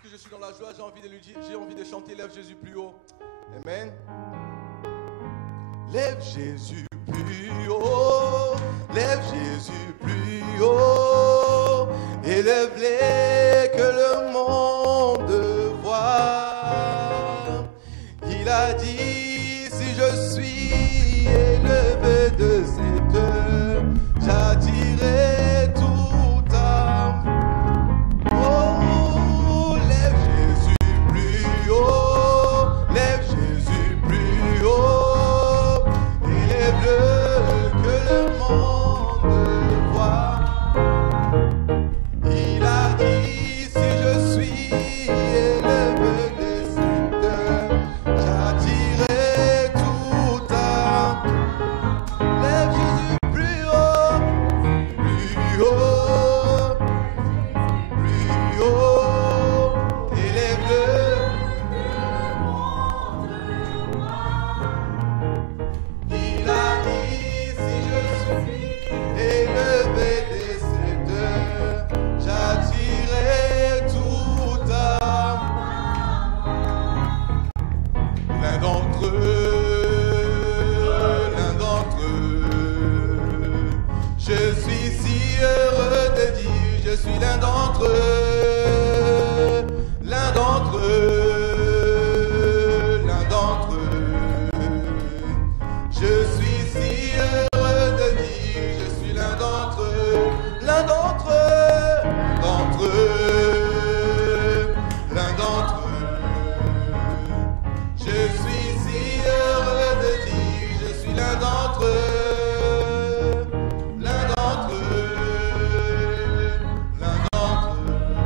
Puisque je suis dans la joie, j'ai envie de lui dire, j'ai envie de chanter Lève Jésus plus haut. Amen. Lève Jésus plus haut, lève Jésus plus haut, élève-les que le monde voit. Il a dit, si je suis élevé de cette heure, j'attirerai toute âme. Oh, lève Jésus plus haut, lève Jésus plus haut, élève-le que le monde voit. Il a dit, si je suis élevé de cette heure, j'attirerai toute âme. Lève Jésus plus haut, plus haut, plus haut, élève-le. Il a dit, si je suis élevé de cette heure, j'attirerai toute âme. L'un d'entre eux, je suis si heureux de dire, je suis l'un d'entre eux, l'un d'entre eux, l'un d'entre eux. Je suis si heureux de dire, je suis l'un d'entre eux, l'un d'entre eux, d'entre eux, l'un d'entre eux. Je suis si heureux de dire, je suis l'un d'entre eux, l'un d'entre eux, l'un d'entre eux.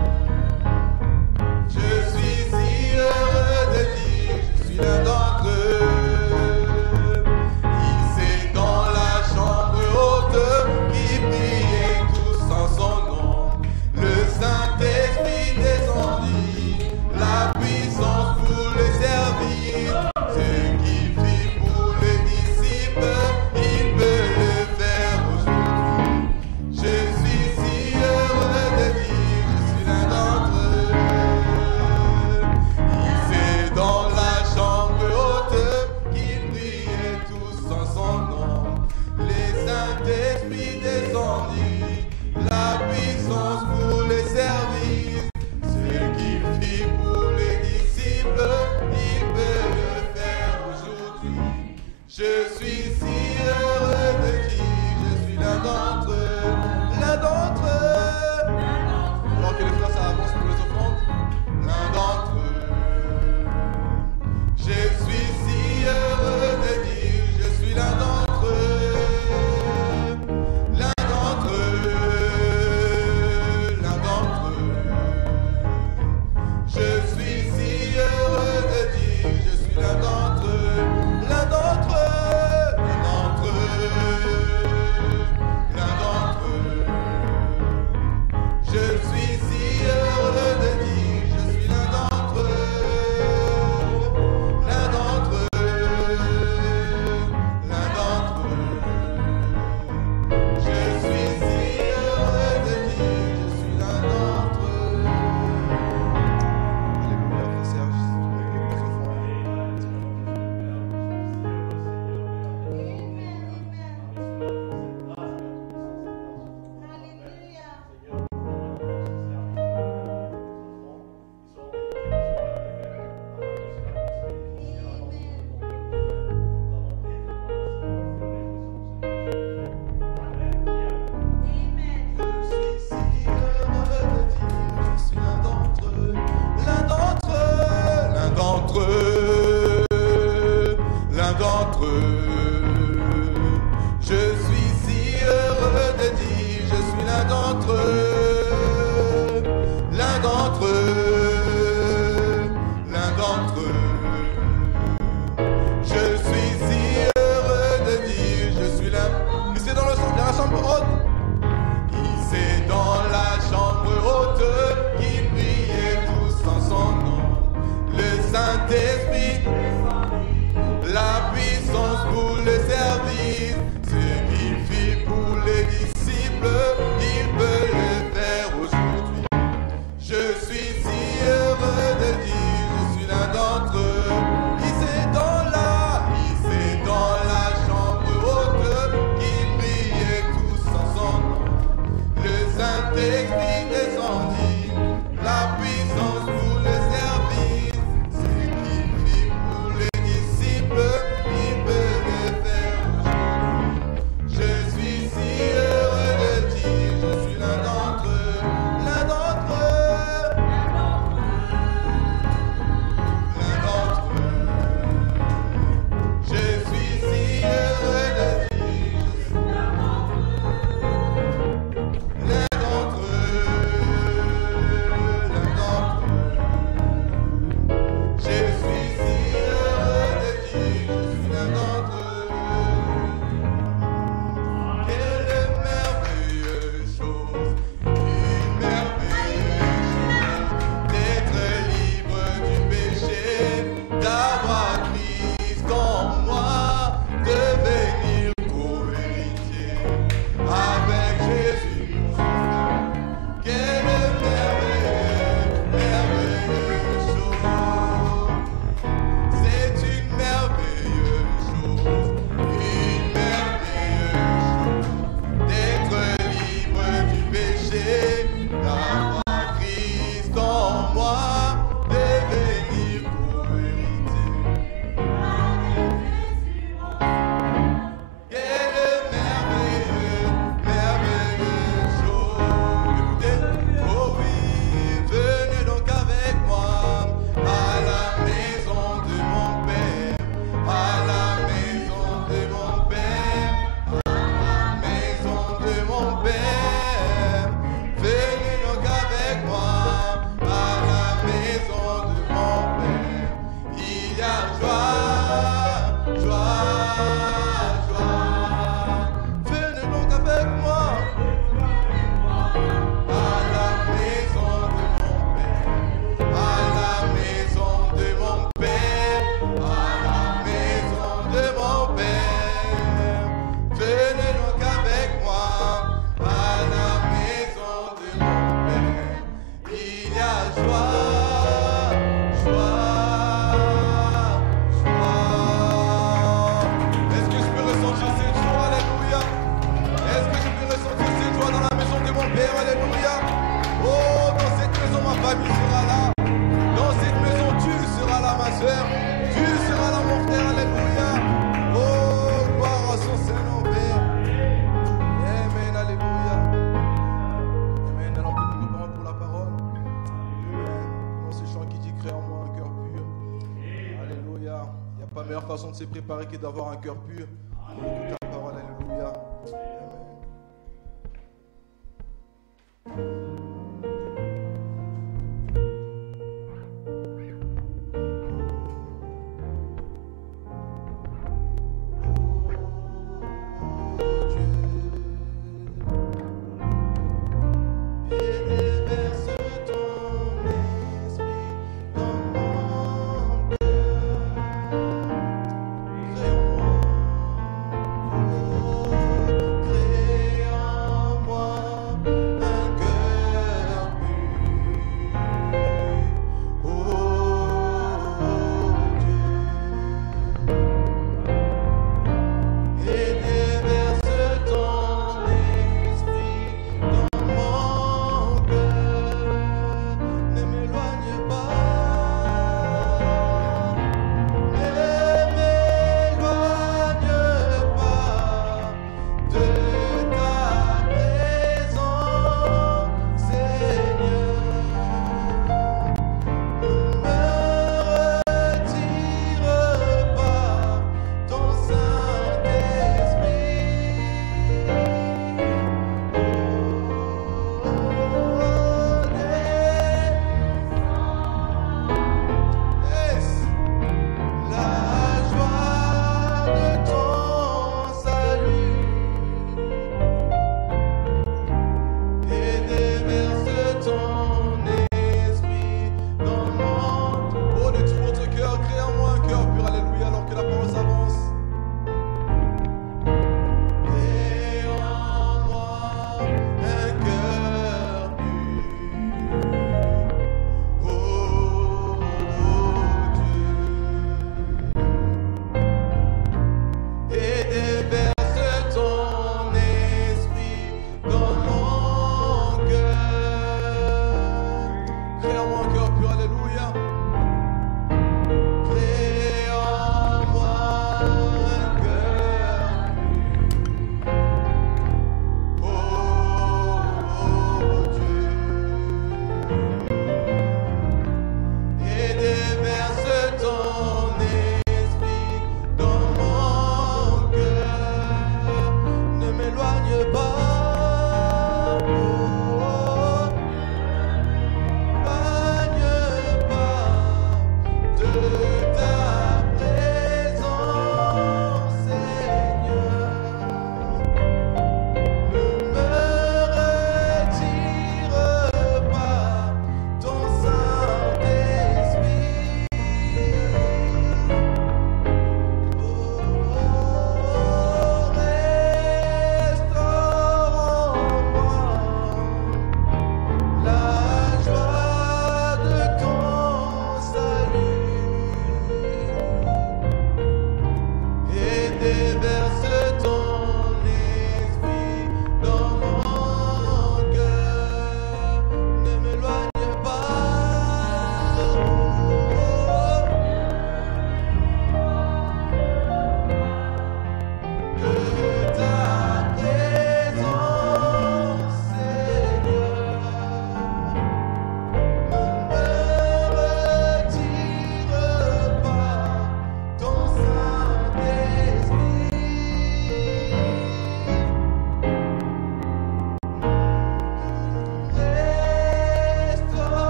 Façon de se préparer que d'avoir un cœur pur pour écouter la parole. Alléluia.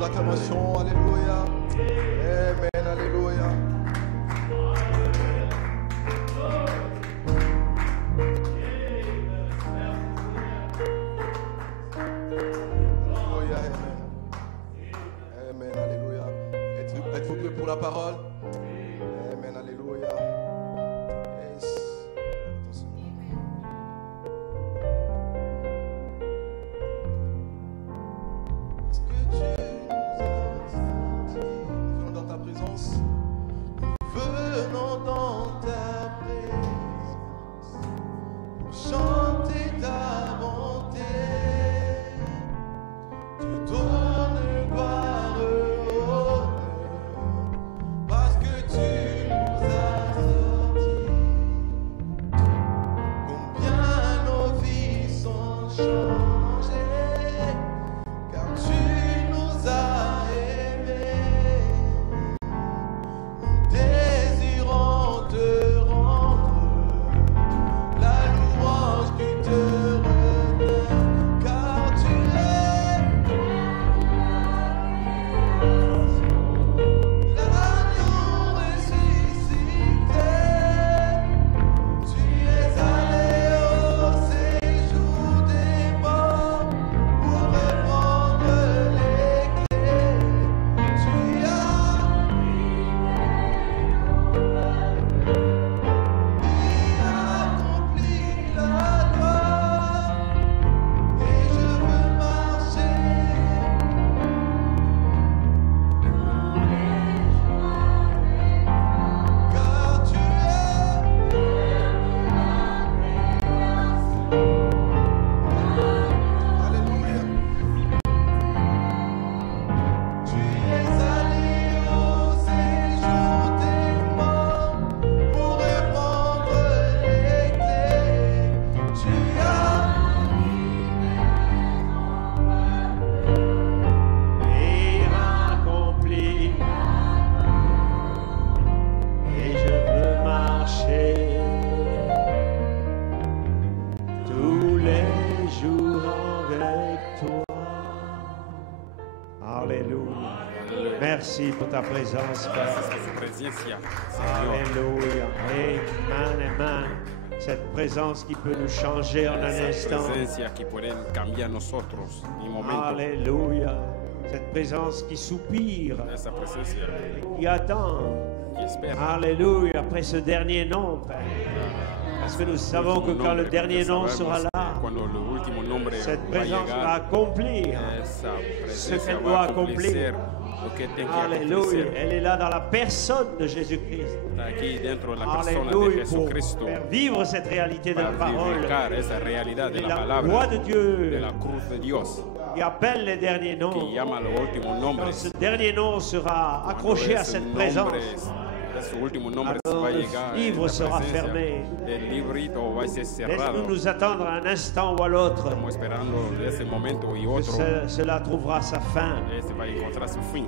d'acclamation. Alléluia. Amen. Alléluia. parole. Amen, alléluia. Yes. Est-ce que tu nous as sortis? Venons dans ta présence. Venons dans ta présence. Chanter ta bonté. Tu donnes gloire, honneur, parce que tu nous as sortis. Combien nos vies sont changées, car tu nous as aimés. Nous désirons te rendre la louange qui te revient, car tu es l'agneau ressuscité. Tu es allé au séjour des morts pour reprendre les clés. Tu as accompli la loi, et je veux marcher. Car tu es, alléluia, tu es allé au séjour des morts pour reprendre les clés. Tu as et accompli, et je veux marcher tous les jours avec toi. Alléluia. Merci pour ta présence, Père. Su presencia, Señor. Alléluia. Amen, amen. Cette présence qui peut nous changer en un Esa instant. presencia que puede cambiar nosotros en un momento. Alléluia. Cette présence qui soupire, Esa presencia qui attend. que espera. Alléluia, après ce dernier nom, Père. Parce que nous savons que quand le dernier nom sera là, cuando el último nombre cette va a présence va llegar, accomplir esa ce presencia qu'elle va doit a accomplir. accomplir lo que tiene que Alléluia. acontecer. Elle est là dans la personne de Jésus-Christ. Está aquí dentro de la persona de Alléluia. Pour Jesucristo faire vivre cette réalité de la para parole. vivificar esa realidad de Et la la voix palabra, de de Dieu la cruz de Dios, qui appelle les derniers noms. que llama los últimos Quand nombres. ce dernier nom sera accroché à Ese cette nombre, présence, ese último nombre alors va a le llegar. livre en la sera presencia. fermé. El librito va a ser cerrado. Laisse-nous nous attendre à un instant ou à l'autre Estamos esperando de ese momento y que otro. cela trouvera sa fin. Ese va a encontrar su fin.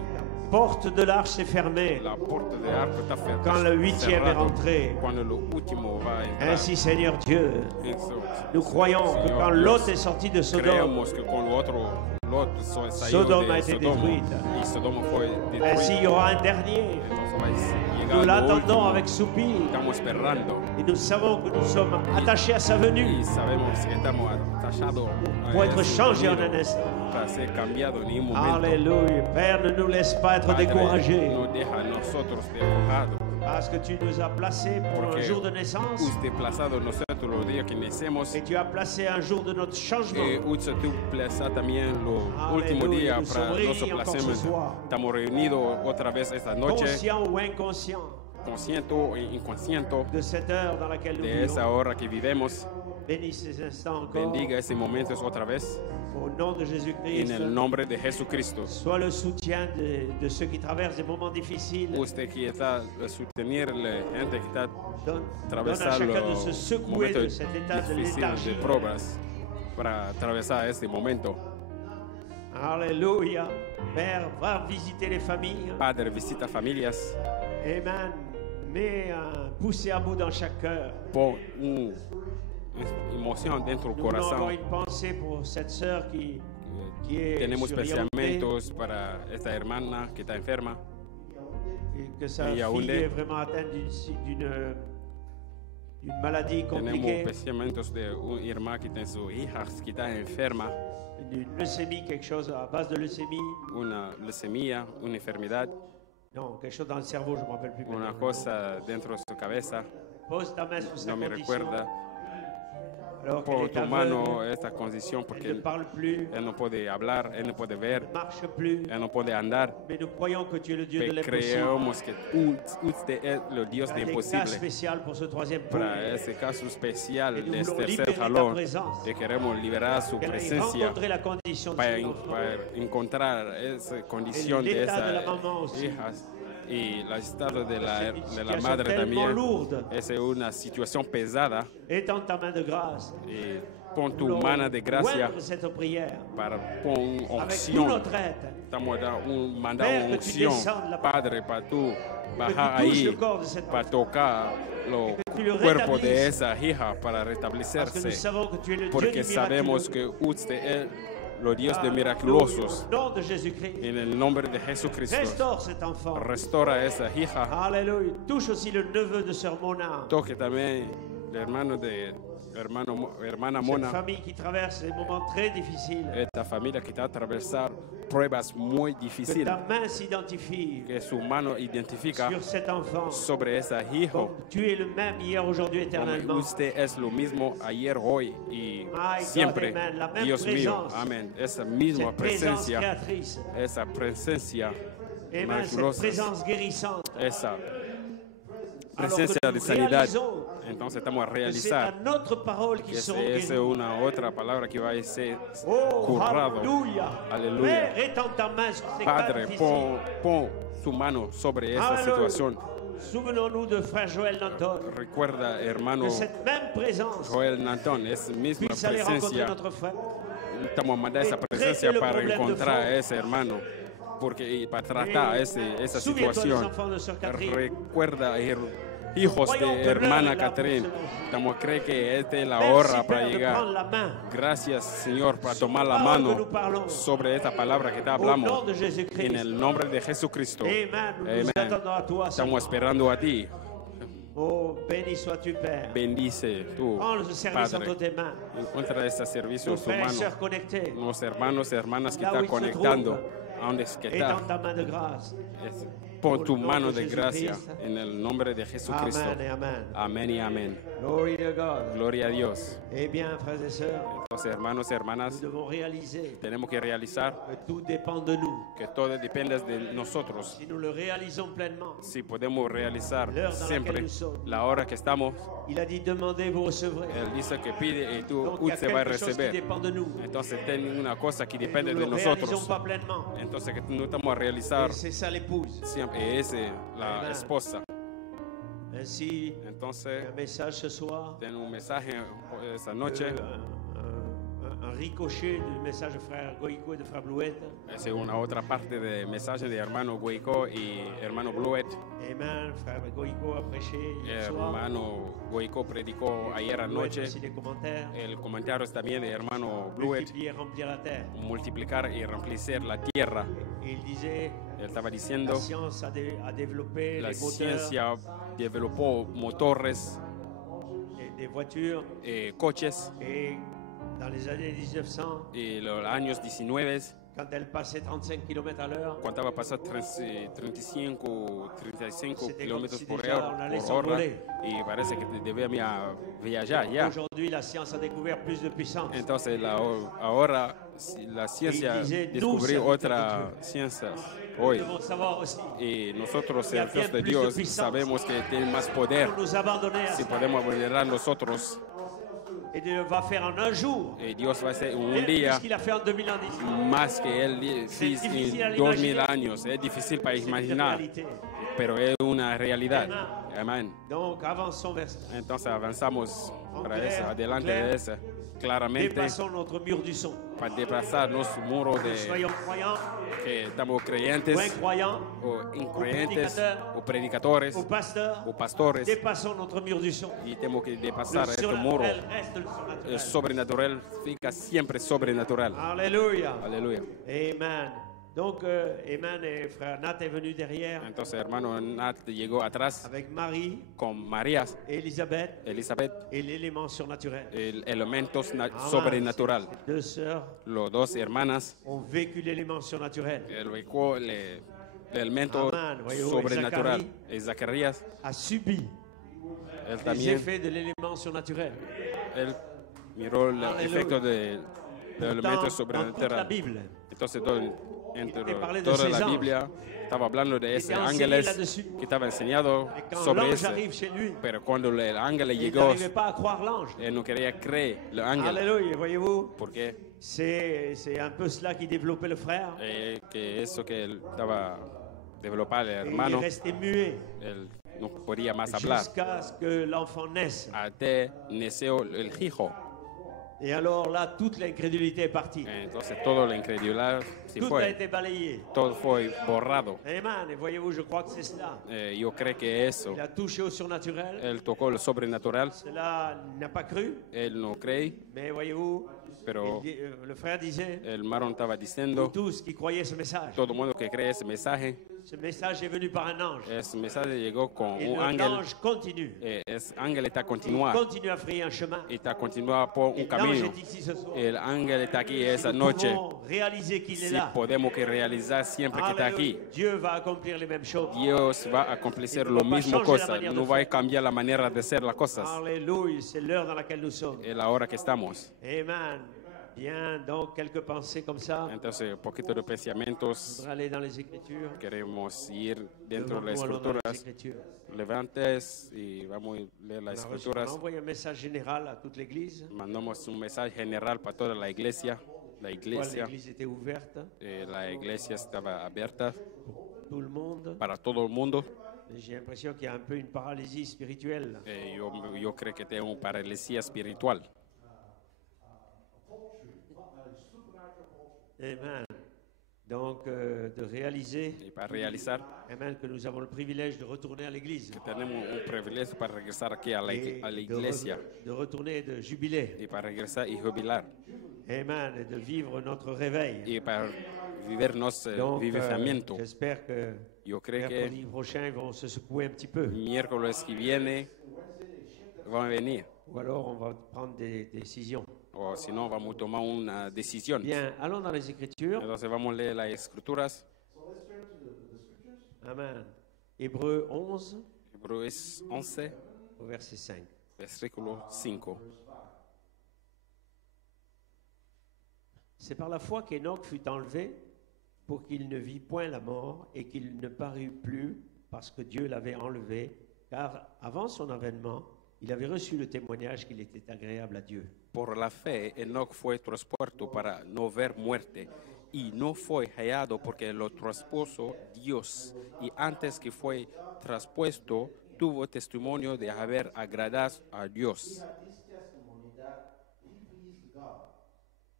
La porte de l'arche est fermée. La puerta de arco está Quand le huitième est rentré. Cuando lo último va a entrar. Ainsi, Seigneur Dieu, Eso, nous croyons que Señor quand Dios, Lot est sorti de Sodome, creemos que con lo otro, Lot salió Sodome de a été Sodoma détruite. y Sodoma fue ainsi il y destruido. aura un dernier. Entonces va a llegar Nous lo l'attendons último. avec soupir. Estamos esperando Et nous savons que nous sommes attachés à sa venue y sabemos que estamos atachados pour a être ese changés en sonido un instant. para ser cambiado en un momento. Alléluia. Père, ne nous laisse pas être Padre, découragés. no deja a nosotros derrotados. Parce que tu nous as placés pour un Porque jour de naissance. usted plazado nosotros los días que nacemos. Et tu as placé un jour de notre changement. Usted tú plaza también los Aleluya, últimos días nous para sommes réunis nuestro encore ce placement. soir. Estamos reunidos otra vez esta noche, Conscient ou inconscient consciente e inconsciente de cette heure dans laquelle nous de esa vivons. hora que vivemos. Bénis ces instants encore. Bendiga ese momento otra vez Au nom de en Jésus-Christ. el nombre de Jesucristo. Sois le soutien de ceux qui traversent des moments difficiles. Usted que está a sostener la gente que está Donne à atravesando chacun de se secouer de momentos cet état de difíciles léthargie. de pruebas para atravesar este momento. Alléluia. Père, va visiter les familles. Padre, visita familias, Amen. Mets un poussé à bout dans chaque cœur. pon una emoción dentro del Nous voulons avoir corazón. une pensée pour cette sœur qui est Tenemos sur Yaoundé, pensamientos para esta hermana que está enferma. et que sa Et Yaoundé. fille est vraiment atteinte d'une maladie Tenemos compliquée, pensamientos de una hermana que tiene su hija que está enferma, d'une leucémie, quelque chose à base de leucémie. una leucemia, una enfermedad. Non, quelque chose dans le cerveau, je ne me rappelle plus. una maintenant. cosa dentro de su cabeza, Pose ta main sur sa no me condition. recuerda. Alors qu'elle Por est tu aveugle, mano esta condición elle porque ne parle plus, él no puede hablar, él no puede ver, ne marche plus. él no puede andar. Mais nous croyons que tu es le Dieu de Pero l'impossible. creemos que usted es el Dios Tu as de des cas imposible. spéciaux pour ce troisième point. Para ese caso especial Et nous de este voulons tercer libérer ta jalón, présence. que queremos liberar su Qu'elle ait presencia rencontré la condition de para, son enfant. para encontrar esa condición El de état de la esas mamá aussi. hijas y el estado de C'est la une situation madre tellement también. lourde. Es una situación pesada Étends ta main de grâce. y pon Nous tu voulons mano de gracia oindre cette prière para pon avec toute unción. notre aide. Estamos mandando Père, que tu unción, descendes là-bas. Padre, para tú Que bajar tu touches ahí, le corps de cette para personne. tocar los Et que tu le cuerpos de rétablisses. esa hija, para Parce que nous restablecerse. savons que tu es le Dieu Porque du sabemos miraculeux. que usted es los Dios de Alléluia. miraculosos. Au nom de Jésus-Christ. En el nombre de Jesucristo, Restaure cet enfant. restaura a esa hija. Alléluia. Touche aussi le neveu de sœur Mona. Toque también el hermano de hermana Cette Mona. famille qui traverse des moments très difficiles. Esta familia que está a atravesar pruebas muy Que difíciles. ta main s'identifie Que su mano identifica sur cet enfant. sobre esa hija. Comme tu es le même hier, aujourd'hui, Como éternellement. usted es lo mismo ayer, hoy y My God, siempre. amen. La même Dios mío, présence. amén. Esa misma Cette présence presencia, créatrice. esa presencia Amen. Cette miraculosa, présence guérissante. esa Alors presencia que de nous sanidad. réalisons Entonces estamos a que c'est à realizar notre parole qui que seront esa es guéris. una otra palabra que va a ser Oh, currado. alléluia. Aleluya. Père, étends ta main sur ces cas Padre, difficiles. pon su mano sobre esa Alléluia. situación. Souvenons-nous de frère Joël Nanton. Recuerda, hermano Que cette même présence Joel Nantón, esa misma puisse aller rencontrer presencia. notre frère. Estamos a mandar esa Y presencia trate el para problema de encontrar a fondo. ese hermano, porque y para tratar esa Souviens-toi des situación. enfants de sœur Catherine. Recuerda, hijos Voyons de que hermana l'heure est là Catherine, pour cela. estamos cree que esta es la Merci, hora para Père, de llegar. prendre la main. Gracias, Señor, para tomar la parole que mano nous parlons. sobre esta palabra que te Au nom hablamos. de Jésus-Christ. En el nombre de Jesucristo. Amen. Nous nous Amen. attendons à toi. Estamos Seigneur. esperando a ti. Oh, béni sois-tu, Père. Bendice tú, Prends le service entre Padre. tes mains. Encuentra este servicio en Nos su frères et mano. sœurs connectés. Los hermanos y hermanas que Là où están ils se conectando. trouvent. A donde es que Étends está. ta main de grâce. Pon tu Au nom mano de de gracia Jesucristo. en el nombre de Jesucristo. Amen et amen. Amén y amén. Glory to God. Gloria a Dios. Eh bien, frères et sœurs, Entonces, hermanos y nous hermanas, devons réaliser tenemos que realizar que tout dépend de nous. que todo depende de nosotros. Si nous le réalisons pleinement, Si podemos realizar L'heure dans siempre laquelle nous sommes. la hora que estamos, il a dit demandez, vous recevrez. Él dice que pide y tú Donc il y a usted va a quelque chose qui recibir. dépend de nous. Entonces, ten una cosa que Et depende nous de ne le réalisons nosotros. pas pleinement. Entonces, que no estamos a realizar Et c'est ça l'épouse. siempre es la Amen. esposa. Ainsi, Entonces, un message ce soir, ten un mensaje esa noche. un ricochet du message de frère Goïco et de frère Blouette. Es una otra parte del mensaje de hermano Goico y hermano Bluet. Amen. Frère Goïco a prêché hier soir. Hermano Goico predicó ayer Blouette anoche. aussi des commentaires. El comentario es también de hermano Bluet. Multiplier, remplir la terre. Multiplicar y remplir la tierra. Et il disait, Él estaba la diciendo, science a développé la les moteurs ciencia desarrolló motores, des voitures. coches, Et dans les années 1900, y los años 19, quand elle passait 35 km à l'heure, cuando va a pasar 35 C'était kilómetros comme si por déjà on allait hora, s'envoler. y parece que debía viajar ya. aujourd'hui la science a découvert plus de puissance. Entonces ahora la ciencia Y dice, descubrió "Nous otra ciencia Nous hoy. devons savoir aussi, Y nosotros, Y a hijos bien de plus de Dios, puissance. sabemos que tiene más poder. pour nous abandonner à Si ça. podemos liderar nosotros, Et Dieu va faire en un jour, Dios va a hacer et un plus día qu'il a fait en 2000 ans d'ici. más que Él hizo difícil a en 2000 imaginar. años. Es difícil para C'est une imaginar, réalité. pero es una realidad. Amen. Amén. Donc avançons vers ça. Entonces avanzamos para clair, eso, adelante clair. de eso. Claramente, Dépassons notre mur du son. para desplazar nuestro muro Que nous de soyons croyants que estamos ou creyentes incroyants, o increyentes predicadores, o predicadores ou pasteurs, o pastores, dépassons notre mur du son. y tenemos que Le pasar este muro. surnaturel reste le surnaturel. El sobrenatural fica siempre sobrenatural. Alléluia. Aleluya. Amen. Donc, Amen et frère Nat est venu derrière Entonces, hermano Nat llegó atrás avec Marie, con María, Elisabeth Elizabeth, et l'élément surnaturel. elementos Amen. sobrenatural. Ces deux sœurs Los dos hermanas, ont vécu l'élément surnaturel. luego elemento Amen. Voyez-vous, sobrenatural. Zacharie Y Zacarías, a subi él les también, effets de l'élément surnaturel. él miró el Aleluya. efecto del elemento Dans toute la sobrenatural. Bible, Entonces, entre parlait de toda ces la anges. Biblia estaba hablando de ese était enseigné ángeles là-dessus. que estaba enseñado et quand sobre l'ange eso. arrive chez lui, Pero cuando el ángel il llegó, n'arrivait pas à croire l'ange. él no quería creer el ángel. Alléluia, voyez-vous, Porque c'est un peu cela qui développait le frère. que eso que él estaba developando el Et il est hermano, resté muet él no podía más hablar. jusqu'à ce que l'enfant naisse. Hasta nació el hijo. Et alors là, toute l'incrédulité est partie. Entonces todo la incredulidad se Tout a fue. été balayé. Todo fue borrado. Amen. Et voyez-vous, je crois que c'est cela. Yo creo que eso, Il a touché au surnaturel. él tocó lo sobrenatural. Cela n'a pas cru. Él no cree, Mais voyez-vous, pero le frère disait, el hermano estaba pour diciendo, tous qui croyaient ce message, todo el mundo que cree ese mensaje est venu par un ange. ese mensaje llegó con Et un ángel. l'ange continue. Ese ángel está Il continuando. continue à frayer un chemin. Y está continuando por un Et l'ange camino. est ici ce soir. El ángel está aquí esa Nous noche. pouvons réaliser qu'il est Si là. podemos que realizar siempre que está aquí, Alléluia. Dieu va accomplir les mêmes choses. Dios va a cumplir lo mismo cosas. No va a cambiar la manera de hacer las cosas. Alléluia, c'est l'heure dans laquelle nous sommes. Es la hora que estamos. Amen. Bien, donc quelques pensées comme ça. Entonces, un poquito de On pensamientos. va aller dans les Écritures. Queremos ir dentro de las Nous allons dans les escrituras. Écritures. Levantes y vamos a leer las On a escrituras. envoyé un message général à toute l'Église. Mandamos un mensaje general para toda la iglesia. La iglesia, L'Église était ouverte la iglesia estaba abierta pour tout le monde. para todo el mundo. J'ai l'impression qu'il y a un peu une paralysie spirituelle. Yo creo que tengo una parálisis espiritual. Amen. Donc, de réaliser, Y para realizar, amen, que nous avons le privilège de retourner à l'Église. tenemos un privilegio para regresar aquí a la Et iglesia de retourner et de jubiler. y para regresar y jubilar Amen. Et de vivre notre réveil. y para vivir nuestro Donc, vivimiento. j'espère que Yo creo que mercredi prochain, ils vont se secouer un petit peu. miércoles que viene van a venir, Ou alors, on va prendre des décisions. o si no, vamos a tomar una decisión. Bien, allons dans les Écritures. Entonces vamos a leer las escrituras. Amen. Hébreux 11, Hebreos 11, au verset 5. versículo 5. C'est par la foi qu'Enoch fut enlevé pour qu'il ne vit point la mort et qu'il ne parut plus parce que Dieu l'avait enlevé, car avant son avènement, il avait reçu le témoignage qu'il était agréable à Dieu. Por la fe, Enoch fue traspuesto para no ver muerte, y no fue hallado porque lo traspuso Dios, y antes que fue traspuesto, tuvo testimonio de haber agradado a Dios.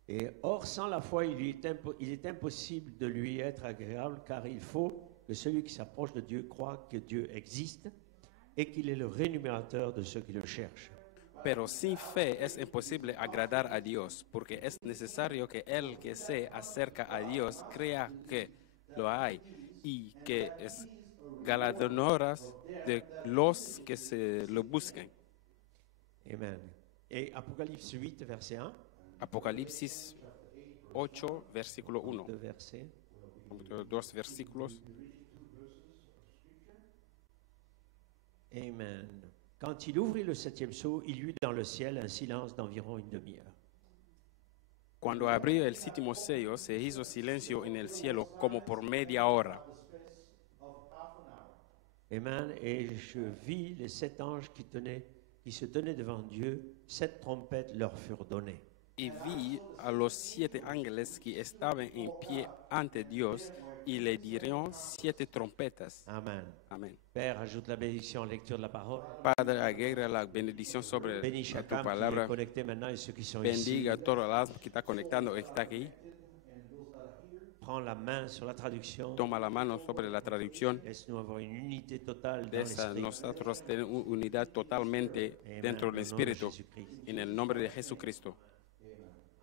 Et or, sans la foi, il est impossible de lui être agréable, car il faut que celui qui s'approche de Dieu croit que Dieu existe et qu'il est le rémunérateur de ceux qui le cherchent. Pero sin fe es imposible agradar a Dios, porque es necesario que el que se acerca a Dios crea que lo hay y que es galardonador de los que se lo buscan. Amen. Et Apocalypse 8, verset 1, Apocalipsis 8, versículo 1. deux versets. Dos versículos. Amen. Quand il ouvrit le septième sceau, il y eut dans le ciel un silence d'environ une demi-heure. Cuando abrió el séptimo sello, se hizo silencio en el cielo como por media hora. Amen. Et je vis les 7 anges qui se tenaient devant Dieu. 7 trompettes leur furent données. Y vi a los 7 ángeles que estaban en pie ante Dios y le dieron 7 trompetas. Amen. Amén. Père, ajoute la bénédiction en lecture de la parole. Padre, agrega la bendición sobre Bénis tu chacun qui est palabra. connecté maintenant et ceux qui sont ici. Bendiga a todas las que está conectando y que está aquí. Prends la main sur la traduction. Toma la mano sobre la traducción. Laisse-nous avoir une unité totale dans Deja l'esprit. nosotros tener una unidad totalmente Amen. dentro Au nom del de Espíritu. Jésus-Christ. En el nombre de Jesucristo.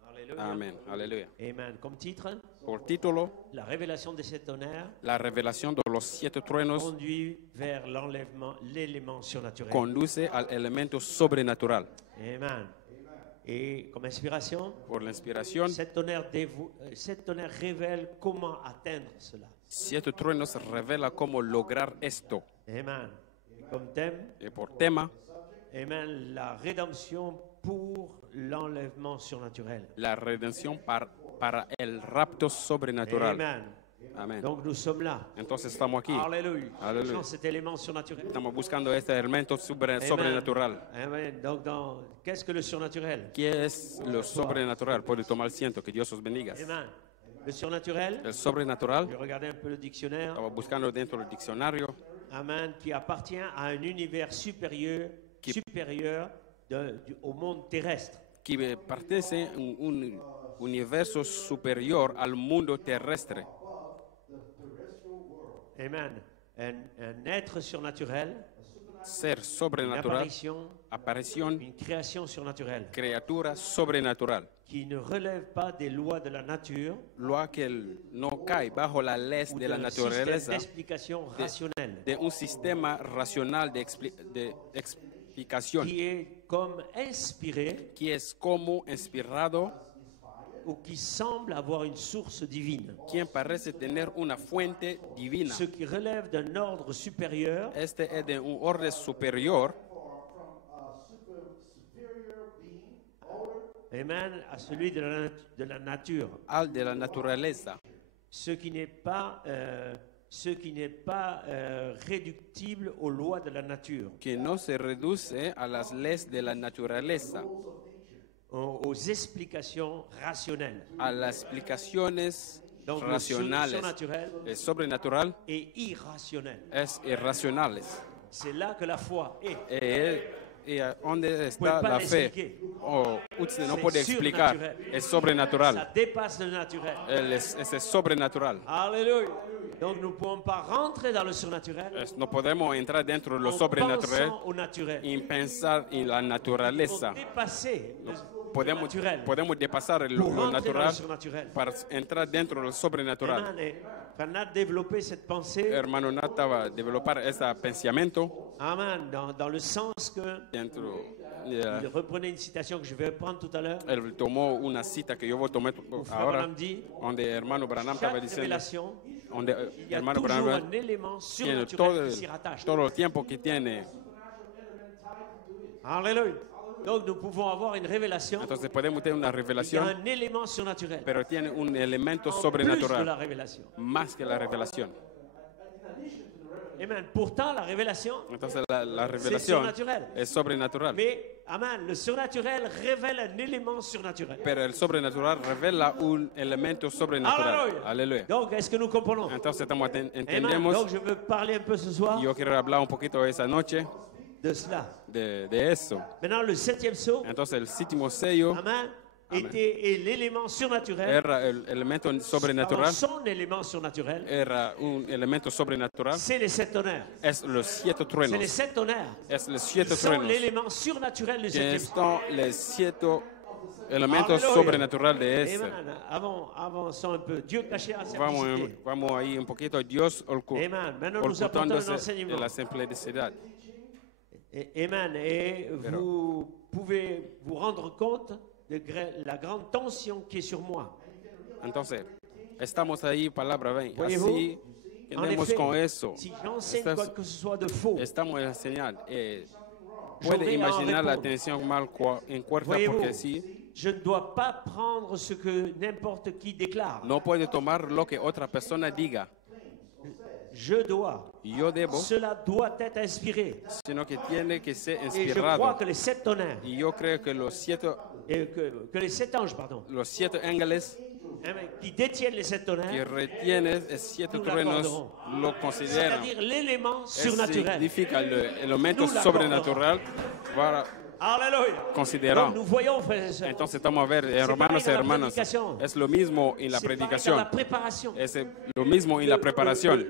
Alléluia. Amén. Aleluya. Amen. Comme titre, Por título, la révélation des 7 tonnerres la revelación de los 7 truenos conduit vers l'enlèvement, l'élément surnaturel. conduce al elemento sobrenatural. Amen. Et comme inspiration, por la inspiración. cet tonnerre révèle comment atteindre cela. 7 truenos revela cómo lograr esto. Amen. Et comme thème, Y por tema, amen, la rédemption pour l'enlèvement surnaturel. la redención para el rapto sobrenatural. Amen. Amén. Donc nous sommes là. Entonces estamos aquí. Alléluia. Alléluia. Cherchons cet élément surnaturel. Estamos buscando este elemento Amen. sobrenatural. Amen. Donc, qu'est-ce que le surnaturel? ¿Qué es lo sobrenatural? Puede tomar asiento, que Dios os bendiga. Amen. Le surnaturel, El sobrenatural, je regardais un peu le dictionnaire. estaba buscando dentro del diccionario, Amen, qui appartient à un univers supérieur, au monde terrestre. que pertenece a un universo superior al mundo terrestre. Amen. Un être surnaturel, Ser une sobrenatural, apparition, aparición, une création surnaturelle criatura sobrenatural. qui ne relève pas des lois de la nature Lo que no cae bajo la ley ou de la d'un système naturaleza, d'explication rationnelle, de un sistema racional de explicación, qui est comme inspiré que es como inspirado, ou qui semble avoir une source divine. quien parece tener una fuente divina. Ce qui relève d'un ordre supérieur Este es de un orden superior, amen, à celui de la nature. al de la naturaleza, Ce qui n'est pas, réductible aux lois de la nature, que no se reduce a las leyes de la naturaleza, aux explications rationnelles. a las explicaciones Donc le racionales. surnaturel El sobrenatural et irrationnel. es irracionales. C'est là que la foi est. ¿Y dónde está Puede pas la fe? l'expliquer. Usted no C'est puede explicar. surnaturel. Es Ça sobrenatural. dépasse le naturel. Es sobrenatural. Alléluia. Donc nous ne pouvons pas rentrer dans le surnaturel No podemos entrar dentro de lo en sobrenatural pensant au naturel. y pensar en la Il faut naturaleza. dépasser le Podemos naturel depasar pour lo rentrer dans le natural surnaturel. para entrar dentro de lo sobrenatural. Amen. Et quand on a développé cette pensée, Hermano Nat va a developar ese pensamiento amen, dans le sens que dentro. il reprenait une citation que je vais prendre tout à l'heure. Él tomó una cita que yo voy a tomar Frère ahora, Branham dit, donde hermano Branham estaba chaque diciendo, révélation, donde il y a hermano toujours Branham un élément tiene surnaturel qui s'y rattache. todo el tiempo que tiene. Alléluia. Donc nous pouvons avoir une révélation. Entonces podemos tener una Il y a revelación, un élément surnaturel. pero tiene un elemento En plus de la sobrenatural, révélation. más que la revelación. Amen. Pourtant, la révélation, Entonces la revelación sobrenatural. es sobrenatural, mais, amen, le surnaturel révèle un élément surnaturel. pero el sobrenatural revela un elemento sobrenatural. Aleluya. Donc, est-ce que nous comprenons? Entonces Amen. Donc, entendemos, je veux parler un peu ce soir yo quiero hablar un poquito esa noche de cela. de eso. Maintenant, le 7e sceau, Entonces el séptimo sello amen, était l'élément surnaturel. era el elemento sobrenatural, Son élément surnaturel, era un elemento sobrenatural, c'est les 7 tonnerres. es los 7 C'est les truenos, 7 tonnerres. es los 7 Sont truenos, l'élément surnaturel du que 7e sceau. son los 7 elementos Aleluya. sobrenaturales de ese. Amen. Avançons un peu. Dieu caché en simplicité. Vamos ahí un poquito, Dios Amen. Maintenant, nous apportons un ocultándose de enseignement. la simplicidad. Amen. Et vous pouvez vous rendre compte de la grande tension qui est sur moi. Entonces, estamos ahí, palabra ven, Voyez-vous? así En tenemos effet, con eso. si j'enseigne Estás- quoi que ce soit de faux, Estamos enseñando. Puede J'aurais à imaginar la répondre. atención mal en cuerda voyez-vous, porque sí, je ne dois pas prendre ce que n'importe qui déclare. no puede tomar lo que otra persona diga. Je dois. Yo debo, Cela doit être inspiré. sino que tiene que ser Et je crois inspirado. que les 7 tonnerres, Y yo creo que los siete que les 7 anges, pardon, ángeles amen, qui détiennent les 7 que tonnerres, retienen los 7 Nous truenos l'accorderons. lo consideran. c'est-à-dire l'élément Eso surnaturel. significa el elemento Nous sobrenatural para Alléluia. considerar. Donc nous voyons, frères et sœurs, Entonces estamos a ver, hermanos y pareil dans la hermanas, predicación. es lo mismo en la c'est pareil dans la predicación, préparation. es lo mismo en la preparación.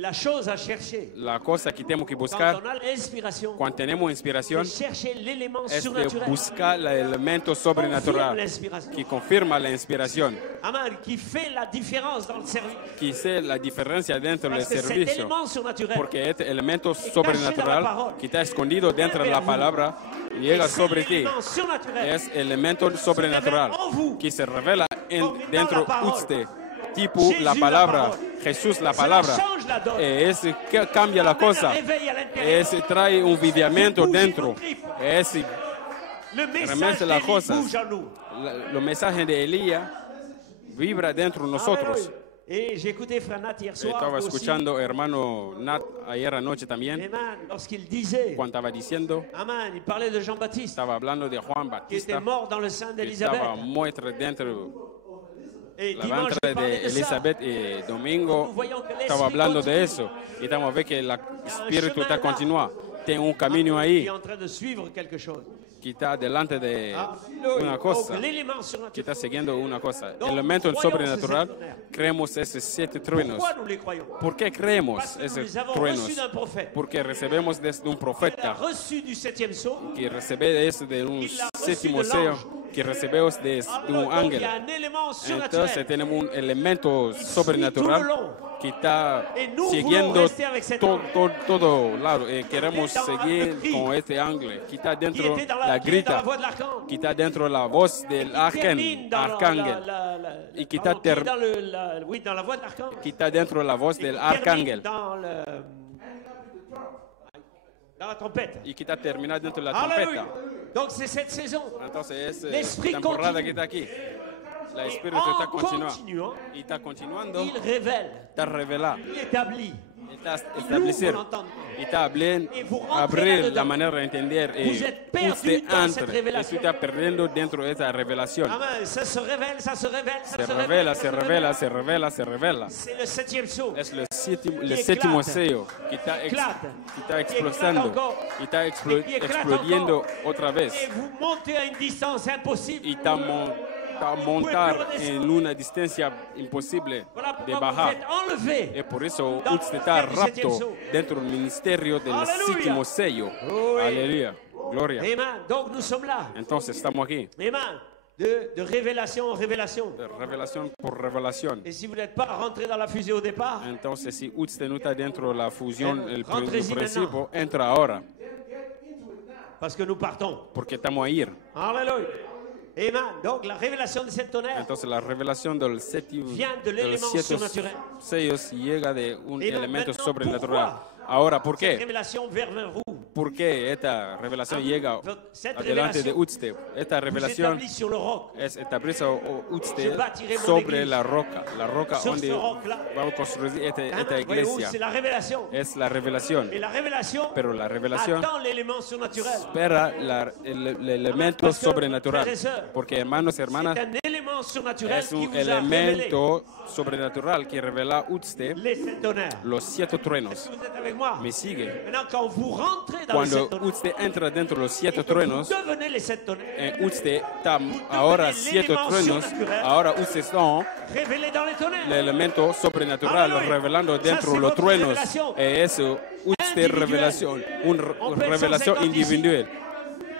La chose à chercher. La cosa que tenemos que Quand buscar on a l'inspiration, cuando tenemos inspiración c'est chercher l'élément es de surnaturel. buscar el elemento Confirme sobrenatural l'inspiration. que confirma la inspiración, Amen. Qui fait la différence dans le service. que hace la diferencia dentro del Parce que cet servicio, élément surnaturel porque este elemento dans la sobrenatural parole. que está escondido dentro de la palabra llega Et c'est sobre ti. l'élément surnaturel Es elemento sobrenatural en vous. que se revela Comme dans dentro la parole. usted. Tipo Jésus, la la palabra, parole. Jesús la Cela palabra. change la donne. Es que cambia la cosa. Amène un réveil à l'intérieur. Es trae un viviamiento Bouge dentro. nos tripes. Es Le message remete las d'Élie cosas. bouge en nous. los mensajes de Elías vibra dentro de nosotros. Alléluia. Et j'ai écouté Frère Nat hier soir Estaba aussi. escuchando hermano Nat ayer anoche también, Amen. Lorsqu'il disait, cuando estaba diciendo, Amen, il parlait de Jean-Baptiste estaba hablando de Juan qui était Batista, mort dans le sein que d'Élisabeth. estaba muerto dentro Et la dimanche, ventre j'ai parlé de de ça. Elizabeth y domingo Nous voyons que estaba l'esprit hablando de continue. eso. Y estamos a ver que el espíritu chemin está là. continua. Tiene un camino Qui ahí est en train de suivre quelque chose. que está delante de Alléluia. una cosa, Donc, l'élément que surnaturel. está siguiendo una cosa. Donc, Elemento croyons sobrenatural, ces tonnerres. creemos esos 7 truenos. Pourquoi nous les croyons? ¿Por qué creemos Parce que nous esos les avons truenos? reçus d'un prophète. Porque recebemos desde un Il a profeta reçu du septième sceau. que recibe eso de un Il l'a reçu séptimo de sello l'ange. que recebemos de un Donc, il ángel. y a un élément Entonces surnaturel. tenemos un elemento suit tout le sobrenatural long. que está Et nous siguiendo voulons rester avec cet todo lado. Queremos Qui est dans seguir le cri. con este ángel que está Qui dentro était dans la qui est dans la grita, voix de l'archange. que está dentro de la voz del Qui termine arcángel, dans arcángel, y qui qui está est dans, oui, dans la voix de l'archange. que está dentro de la voz Et del qui termine arcángel dans la trompette. y que está terminado dentro de la Alléluia. trompeta. Donc c'est cette saison. Entonces es L'esprit temporada continue. que está aquí. El Et espíritu en está continuando. continuant, Y está continuando, il révèle, está revelado, il établit, está il ouvre establecido. l'entendement. Y está abriendo, Y vous rentrez abrir là-dedans. la manera de entender. Vous êtes perdu Usted dans cette entra, révélation. usted está perdiendo dentro de esa revelación. Amen. Ça se révèle, ça se révèle, ça Se se revela, révèle. se revela, se revela, se revela. C'est le septième sceau. Es el séptimo éclate. sello que está, Éclate. que está Y explosando éclate y está Y éclate explodiendo encore. otra vez. Et vous montez à une distance impossible. Y está montar en una distancia imposible Voilà de pourquoi vous bajar. êtes enlevé. Es por eso Dans usted está el séptimo rapto sello. dentro del ministerio del Aleluya. séptimo sello. Oui. Aleluya. Gloria. Amen. Donc nous sommes là. Entonces estamos aquí. Amen. De révélation en révélation. De revelación por revelación. Et si vous n'êtes pas rentré dans la fusée au départ, Entonces, si usted no está dentro de la fusión, el Rentrez-y principio, entra ahora, parce que nous partons. porque estamos a ir. Alléluia. Amen. Donc la révélation de cette tonnerre Entonces, la revelación del séptimo, vient de de los l'élément 7 surnaturel. sellos llega de un Et elemento maintenant, sobrenatural. pourquoi Ahora, ¿por Cette qué? révélation vers vous. ¿Por qué esta revelación llega Cette adelante de révélation usted? Esta vous revelación établit sur le roc. es establecida usted Je bâtirai mon sobre église. la roca Sur donde ce roc-là. vamos a construir esta Voyez-vous, iglesia. c'est la révélation. Es la revelación. Et la révélation Pero la revelación attend l'élément surnaturel. espera el elemento Parce que, sobrenatural. frères et sœurs, Porque hermanos y hermanas, C'est un élément surnaturel es qui un vous a révélé elemento sobrenatural que revela usted les sept tonnerres. los 7 truenos. Est-ce que vous êtes avec moi? Me sigue. Maintenant, quand vous rentrez dans les Cuando sept tonnerres, usted entra dentro de los 7 et que truenos, vous devenez les sept tonnerres, usted está ahora 7 truenos, ahora usted son révélés dans les tonnerres. el elemento sobrenatural Aleluya. revelando dentro Esa de es los vuestra truenos. revelación. Eso, usted Individual. revelación, una On peut revelación 150 individual.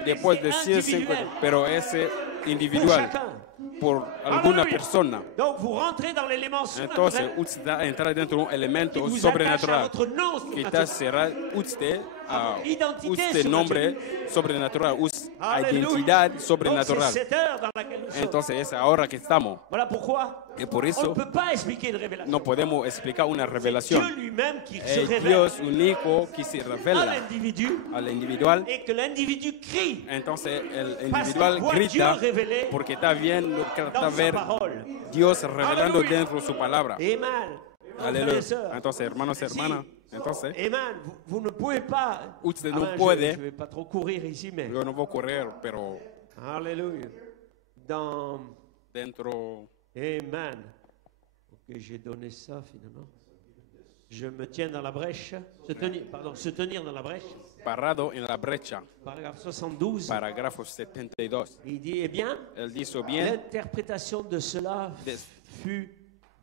Después de C'est 150, individuel. pero ese Pour individual chacun. por alguna Aleluya. persona. Donc vous rentrez dans l'élément Entonces surnaturel usted entra dentro de un qui elemento vous attache à sobrenatural. votre nom Quizás surnaturel. será usted a Identité usted nombre sobrenatural, Alléluia. identidad Donc sobrenatural. c'est cette heure dans laquelle nous sommes. Entonces es ahora que estamos. Voilà pourquoi Y por on ne eso peut pas expliquer une révélation. no podemos explicar una Dieu revelación. lui-même qui se Es révèle Dios único que se à revela l'individu al individual. et que l'individu crie Entonces el parce individual qu'il voit grita Dieu révélé porque está viendo, está dans sa ver parole. Dios revelando Aleluya. dentro de su palabra. Amen. Donc, frères Aleluya. et sœurs, Entonces, hermanos y hermanas, entonces Amen. Vous ne pouvez pas. Usted no Amen, puede. Je ne vais pas trop courir ici, mais. yo no voy a correr, pero Alléluia. Dans. dentro Amen. Ok, j'ai donné ça finalement. Je me tiens dans la brèche. Se tenir dans la brèche. parado en la brecha, Paragraphe 72. parágrafo 72. Il dit, eh bien, Él dice bien, l'interprétation de cela fut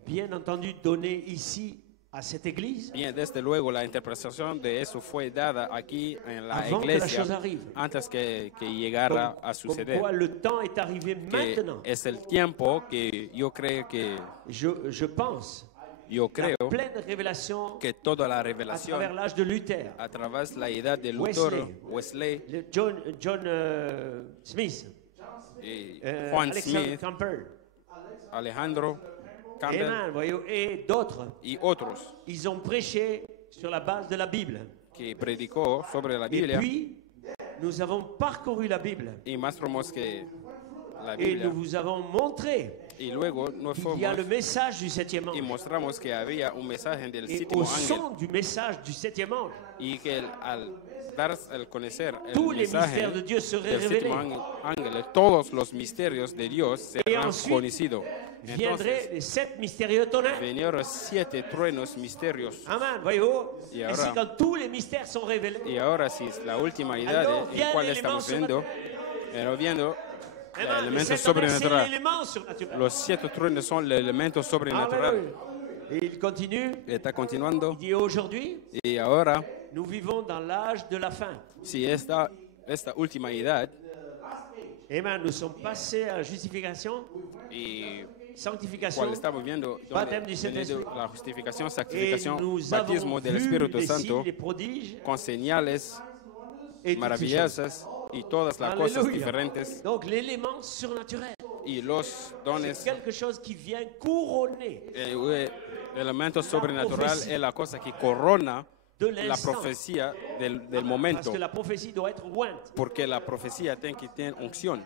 bien entendu donnée ici à cette église bien, desde luego la interpretación de eso fue dada aquí en la avant que la iglesia chose arrive. antes que llegara a Comme suceder. quoi le temps est arrivé Que maintenant. es el tiempo que yo creo que Je pense Yo creo la pleine révélation que toda la à revelación travers l'âge de Luther, a través de la edad de Wesley. Lutero, Wesley John Smith, y Juan Alexander Smith, Campbell, Alejandro Campbell Amen, voyez-vous, et d'autres, y otros ils ont prêché sur la base de la Bible. que predicó sobre la Et Biblia puis, nous avons parcouru la Bible y mostramos que la et Biblia nous vous avons montré y luego nos qu'il y a le fuimos message du septième y ange. mostramos que había un mensaje del Et séptimo au ángel son du message du septième ange, y que al dar al conocer el tous les mensaje mystères de Dieu seraient del révélés. séptimo ángel, todos los misterios de Dios serán ensuite, conocidos. Viendraient Entonces les 7 mystérieux tonnerres. vinieron 7 truenos misterios. Amen, voyez-vous. Y Et ahora- si quand tous les mystères sont révélés, Y ahora sí, la última edad Alors, en viene cual el estamos elemento viendo el amen, les elemento 7 tonnerres, c'est sobrenatural. l'élément surnaturel. Los 7 truenos son el elemento sobrenatural. Alléluia. Et il continue, Está continuando. il dit aujourd'hui, Y ahora, nous vivons dans l'âge de la fin. si esta última edad Amen, nous sommes passés à la justification, y sanctification, cual estamos viendo, baptême du Saint-Esprit. la justificación, Et santificación, nous bautismo avons del vu Espíritu les Santo, signes, les prodiges con señales et toutes ces choses. maravillosas y todas las cosas Alléluia. diferentes Donc l'élément surnaturel, y los dones. c'est quelque chose qui vient couronner El elemento sobrenatural profecía. es la cosa que corona de la l'instant. profecía del Parce momento, que la prophétie doit être ointe. porque la profecía tiene que tener unción.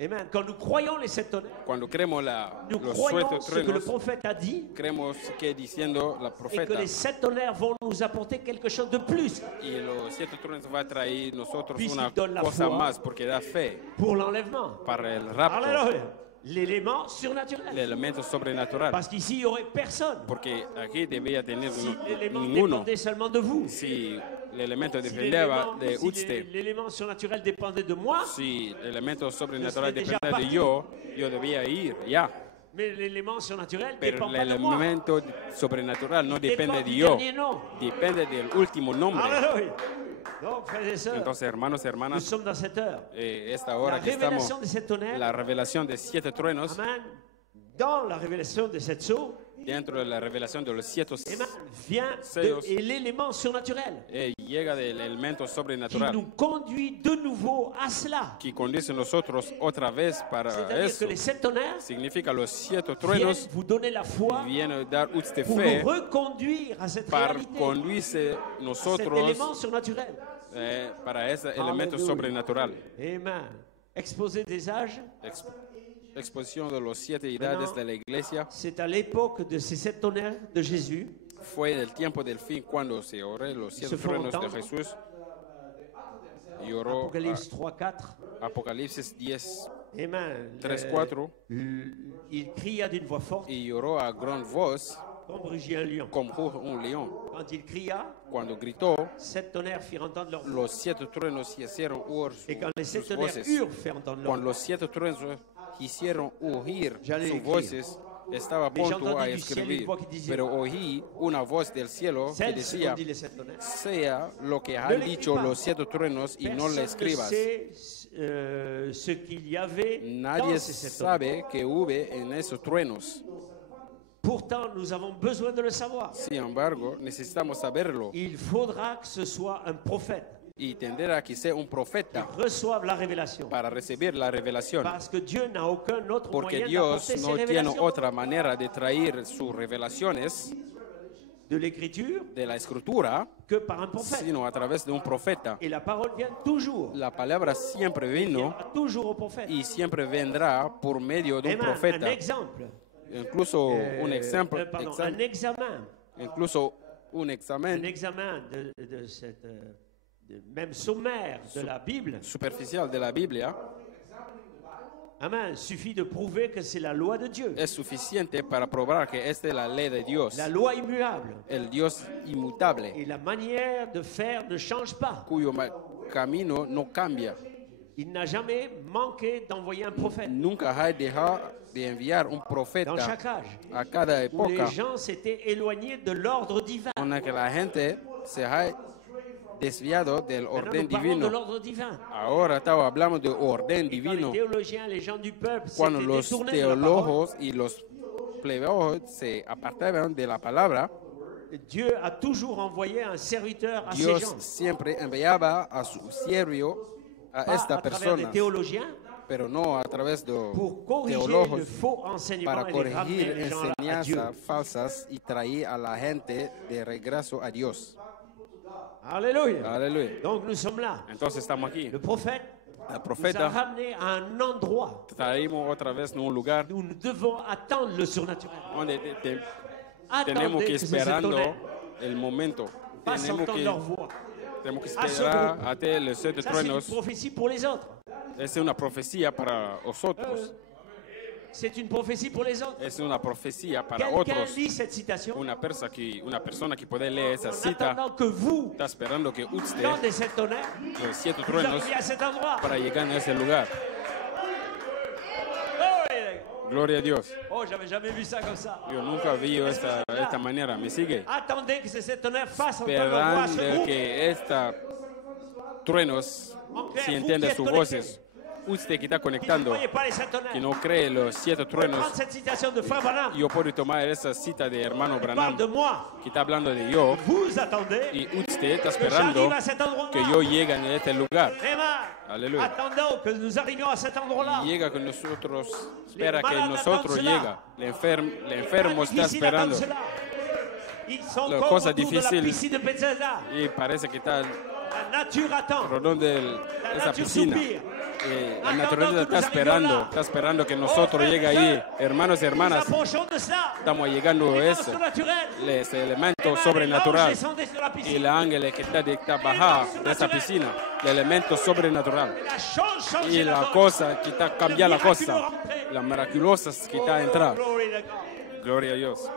Amen. Quand nous croyons les 7 tonnerres, Cuando creemos nous los croyons sueltos ce que le truenos, prophète a dit creemos que diciendo la et que profeta les 7 tonnerres vont nous apporter quelque chose de plus y los 7 truenos va a traer nosotros Puisqu'il una donne la cosa foi. más, porque da fe pour l'enlèvement. para el rapto, Alléluia. L'élément surnaturel. el elemento sobrenatural, Parce qu'ici, il n'y aurait personne. porque aquí debía tener Si l'élément ninguno. dépendait seulement de vous, Si el elemento si dependeva de l'élément usted, l'élément surnaturel dépendait de moi, si el elemento sobrenatural Yo sería depende de déjà yo debía ir ya. mais l'élément surnaturel ne Pero dépend el pas de moi. elemento sobrenatural no depende Dépend de du yo, dernier nom. depende del último nombre. Alléluia. Donc, frères et sœurs, Entonces, hermanos y nous hermanas, sommes dans cette heure. esta La hora que estamos, révélation de cette tonnerre, la revelación de 7 truenos, amen, dans la révélation de cette sceau, dentro de la revelación de los 7 amen, vient sellos, et l'élément surnaturel llega del elemento qui sobrenatural nous conduit de nouveau à cela. que conduce nosotros otra vez para C'est-à-dire eso. que les 7 tonnerres Significa los 7 viennent truenos vous donner la foi vienen a dar usted pour fe nous reconduire à cette para réalité, conduirse cet élément nosotros surnaturel. para ese elemento Alléluia. sobrenatural. Amen. Exposé des âges, Exposición de los 7 edades Maintenant, de la iglesia c'est à l'époque de ces 7 tonnerres de Jésus. fue el tiempo del fin cuando se oró los 7 Se fue truenos de entendre. Jesús y oró Apocalypse 3, 4. Apocalipsis 10 Amen. 3, 4 Il cria d'une voix forte, y oró a gran voz comme rugit un lion. como un león. Quand il cria, Cuando gritó, 7 tonnerres firent entendre leur voix. los 7 truenos hicieron oír Et quand les 7 sus tonnerres voces. eurent fait entendre leur Cuando voix, los 7 truenos hicieron oír J'allais sus écrire. voces, estaba a Mais j'ai punto entendu a du ciel escribir, une voix qui disait, pero oí una voz del cielo que celle decía, qu'on dit les 7 tonnerres. sea lo que Ne han l'écris dicho pas. los 7 truenos y no le Personne ne escribas. sait ce qu'il y avait dans Nadie ces 7 tonnerres. sabe que hubo en esos truenos. Pourtant, nous avons besoin de le savoir. Sin embargo, necesitamos saberlo Il faudra que ce soit un prophète y tendrá que ser un qui profeta reçoive la révélation. para recibir la revelación. Parce que Dieu n'a aucun autre Porque moyen Dios d'apporter ses no tiene révélations otra manera de traer sus revelaciones de l'écriture de la escritura, que par un prophète. sino a través de un profeta. Et la parole vient toujours. La palabra siempre vino Viendra toujours au prophète. y siempre vendrá por medio de un Amen. Un profeta. exemple. Incluso un ejemplo, Pardon, un examen. incluso un Un examen examen de cette, même sommaire de la Bible. superficial de la Biblia Amen. Suffit de prouver que c'est la loi de Dieu. es suficiente para probar que esta es la ley de Dios, La loi immuable. el Dios inmutable, Et la manière de faire ne change pas. cuyo camino no cambia. Il n'a jamais manqué d'envoyer un prophète Nunca ha dejado de enviar un dans profeta chaque âge a cada où les época, gens s'étaient éloignés de l'ordre divin. en la que la gente se ha desviado del Maintenant, orden nous parlons de divino. l'ordre divin. Ahora hablamos de orden Et quand les divino. théologiens, les gens du peuple Cuando s'étaient los détournés de la parole, teólogos y los plebeyos se apartaban de la palabra, Dieu a toujours envoyé un serviteur à ces Dios gens. siempre enviaba a su siervo a Pas esta à travers des persona, théologiens pero no a través de pour corriger le teólogos faux enseignement para et les ramener corregir les gens à Dieu. enseñanzas falsas y traer a la gente de regreso a Dios. Alléluia. Aleluya. Donc nous sommes là. Entonces estamos aquí. Le prophète El nous a profeta ramenés à un endroit traímos otra vez en un lugar où nous devons attendre le surnaturel. donde Attendez tenemos que que se esperando tonnerre el momento. fasse entendre leur voix. Tenemos que A ce esperar groupe. hasta los 7 Ça, c'est une truenos. prophétie pour les autres. Es una profecía para nosotros. C'est une prophétie pour les autres. Es una profecía para Quelqu'un otros. lit cette citation Una persona que puede leer esa en cita attendant que vous, está esperando que usted, lors de cette tonnerre, los 7 vous truenos, arriviez à cet endroit. para llegar a ese lugar. Oh, les gars. Gloria a Dios. Oh, j'avais jamais vu ça comme ça. Yo nunca vi esta manera. ¿Me sigue? Attendez que cette tonnerre fasse entendre leur voix à ce Esperando groupe. que esta truenos, si entiende sus voces, usted que está Qui ne conectando, croyez pas les sept tonnerres. que no cree los 7 Prendre truenos, cette citation de Frère Branham. yo puedo tomar esa cita de hermano Parle Branham, de moi. que está hablando de yo, Vous attendez y usted está que esperando j'arrive à cet endroit-là. que yo llegue a este lugar. Amen. Aleluya. Attendons que nous arrivions à cet endroit-là. Y llega con nosotros, espera que malades nosotros attendent llega. El enfermo está Difficile d'attendre esperando. cela. Ils sont La comme cosa autour de la difícil. piscine de Bethesda. Y parece que está La nature attend. alrededor de esa nature piscina. soupire. La naturaleza está esperando que nosotros llegue ahí. Hermanos y Nous hermanas, approchons de cela. estamos llegando a L'élément ese surnaturel. ese elemento Amen. sobrenatural. L'ange descendait sur la Y piscine. el ángel que está bajado de esa piscina, el elemento sobrenatural. La chose change Y la la donne. cosa que está cambia la cosa, la miraculosa que está a entrar. Glory to God. Gloria a Dios.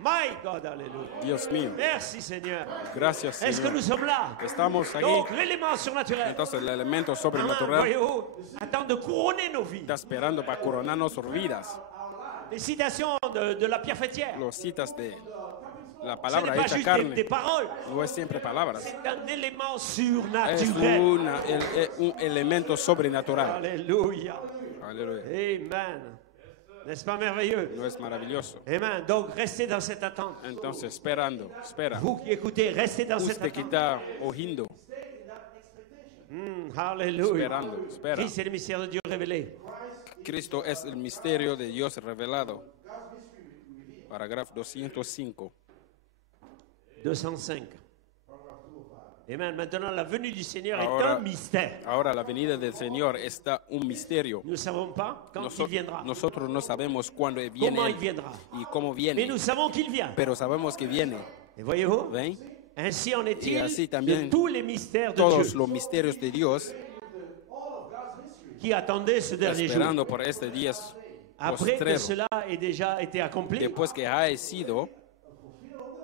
My God, alléluia. Dios mío. Merci Seigneur. Gracias, Est-ce que nous Señor. sommes là? Estamos aquí. Donc l'élément surnaturel. Entonces, el elemento Amen. sobrenatural Voyez-vous, attend de couronner nos vies. está esperando para coronar nuestras vidas. Les citations de la pierre fêtière. Los citas de la Ce n'est palabra pas hecha juste carne. des paroles. No es siempre palabras. C'est un élément Es surnaturel. un elemento sobrenatural. Alléluia. Aleluya. Amen. N'est-ce pas merveilleux? No es maravilloso. Amen. Donc restez dans cette attente. Entonces, espera. Vous qui écoutez, restez dans cette Usted que attente. está ojindo, Alléluia. espera. Christ est le mystère de Dieu révélé. Cristo es el misterio de Dios revelado. Parágrafo 205. 205. Amen. Maintenant, la venue du Seigneur est Ahora- un mystère. Ahora la venida del Señor está un misterio. Nous ne savons pas quand il viendra. Nosotros no sabemos cuándo Comment viene il él viendra. y cómo Mais viene, nous savons qu'il vient. pero sabemos que viene. Et voyez-vous, ¿Ven? ainsi en est-il Y así de también tous les mystères de Todos Dieu los misterios de Dios, qui attendaient ce dernier jour. esperando por este día Après que postrero. cela ait déjà été accompli, Después que ha sido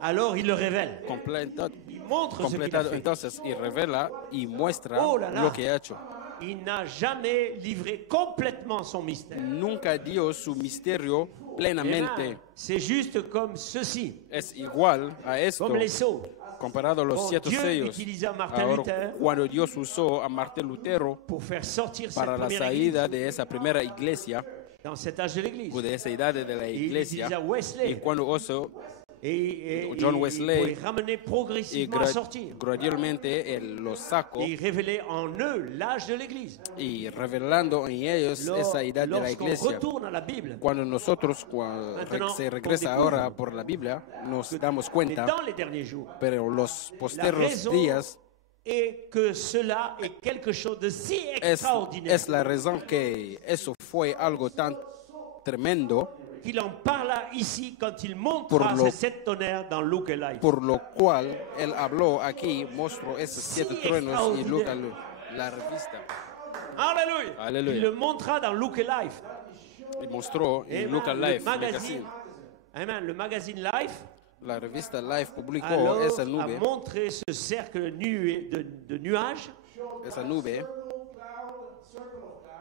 alors il le révèle. completado, Il montre ce qu'il a fait. entonces y revela y muestra Oh là là. lo que ha hecho. Il n'a jamais livré complètement son mystère. Nunca dio su misterio plenamente. Amen. C'est juste comme ceci, Es igual a esto, comme les sceaux. comparado a los Quand 7 Dieu sellos. utilisa Martin Ahora, Luther cuando Dios usó a Martín Lutero pour faire sortir cette para la première église salida de esa primera iglesia, dans cet âge de l'église. o de esa edad de la Et il iglesia, utilisa Wesley. y cuando usó Et John il Wesley, pouvait ramener y progressivement à sortir. gradualmente él los sacó Et il révélait en eux l'âge de l'église. y revelando en ellos esa edad de la Lorsqu'on iglesia. retourne à la Bible, Cuando nosotros Maintenant, se regresa on ahora découvre por la Biblia, nos damos et cuenta, dans les derniers jours, pero los la posteros raison días est que cela est quelque chose de si extraordinaire es la razón que eso fue algo tan tremendo, qu'il en parla ici quand il montra Por lo- ces sept tonnerres dans Luke et Life. por lo cual él habló aquí, mostró esos 7 Sí, truenos y extraordinaire. la revista, Alléluia. Alléluia. Il le montra dans Luke et Life. y mostró en Amen. Lucas Le Life, magazine, Amen. Le magazine Life la revista Life publicó alors esa a nube, montré ce cercle de nuages esa nube,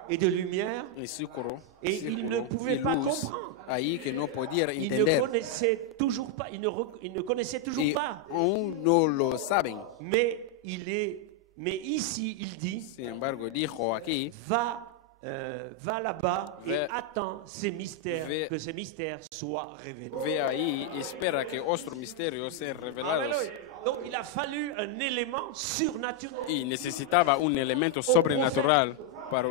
et de lumière. y círculo, Et il ne pouvait y pas luz, comprendre. ahí que no podía Il ne entender. connaissait toujours pas. Il ne connaissait toujours Y pas. aún no lo saben. Mais ici, il dit, Sin embargo, dijo aquí, va va là-bas et Ve- attend ces mystères, ve- que ces mystères soient révélés. Ve ahí y espera que otros misterios sean revelados. Alléluia. Donc il a fallu un élément surnaturel Y necesitaba un elemento sobrenatural por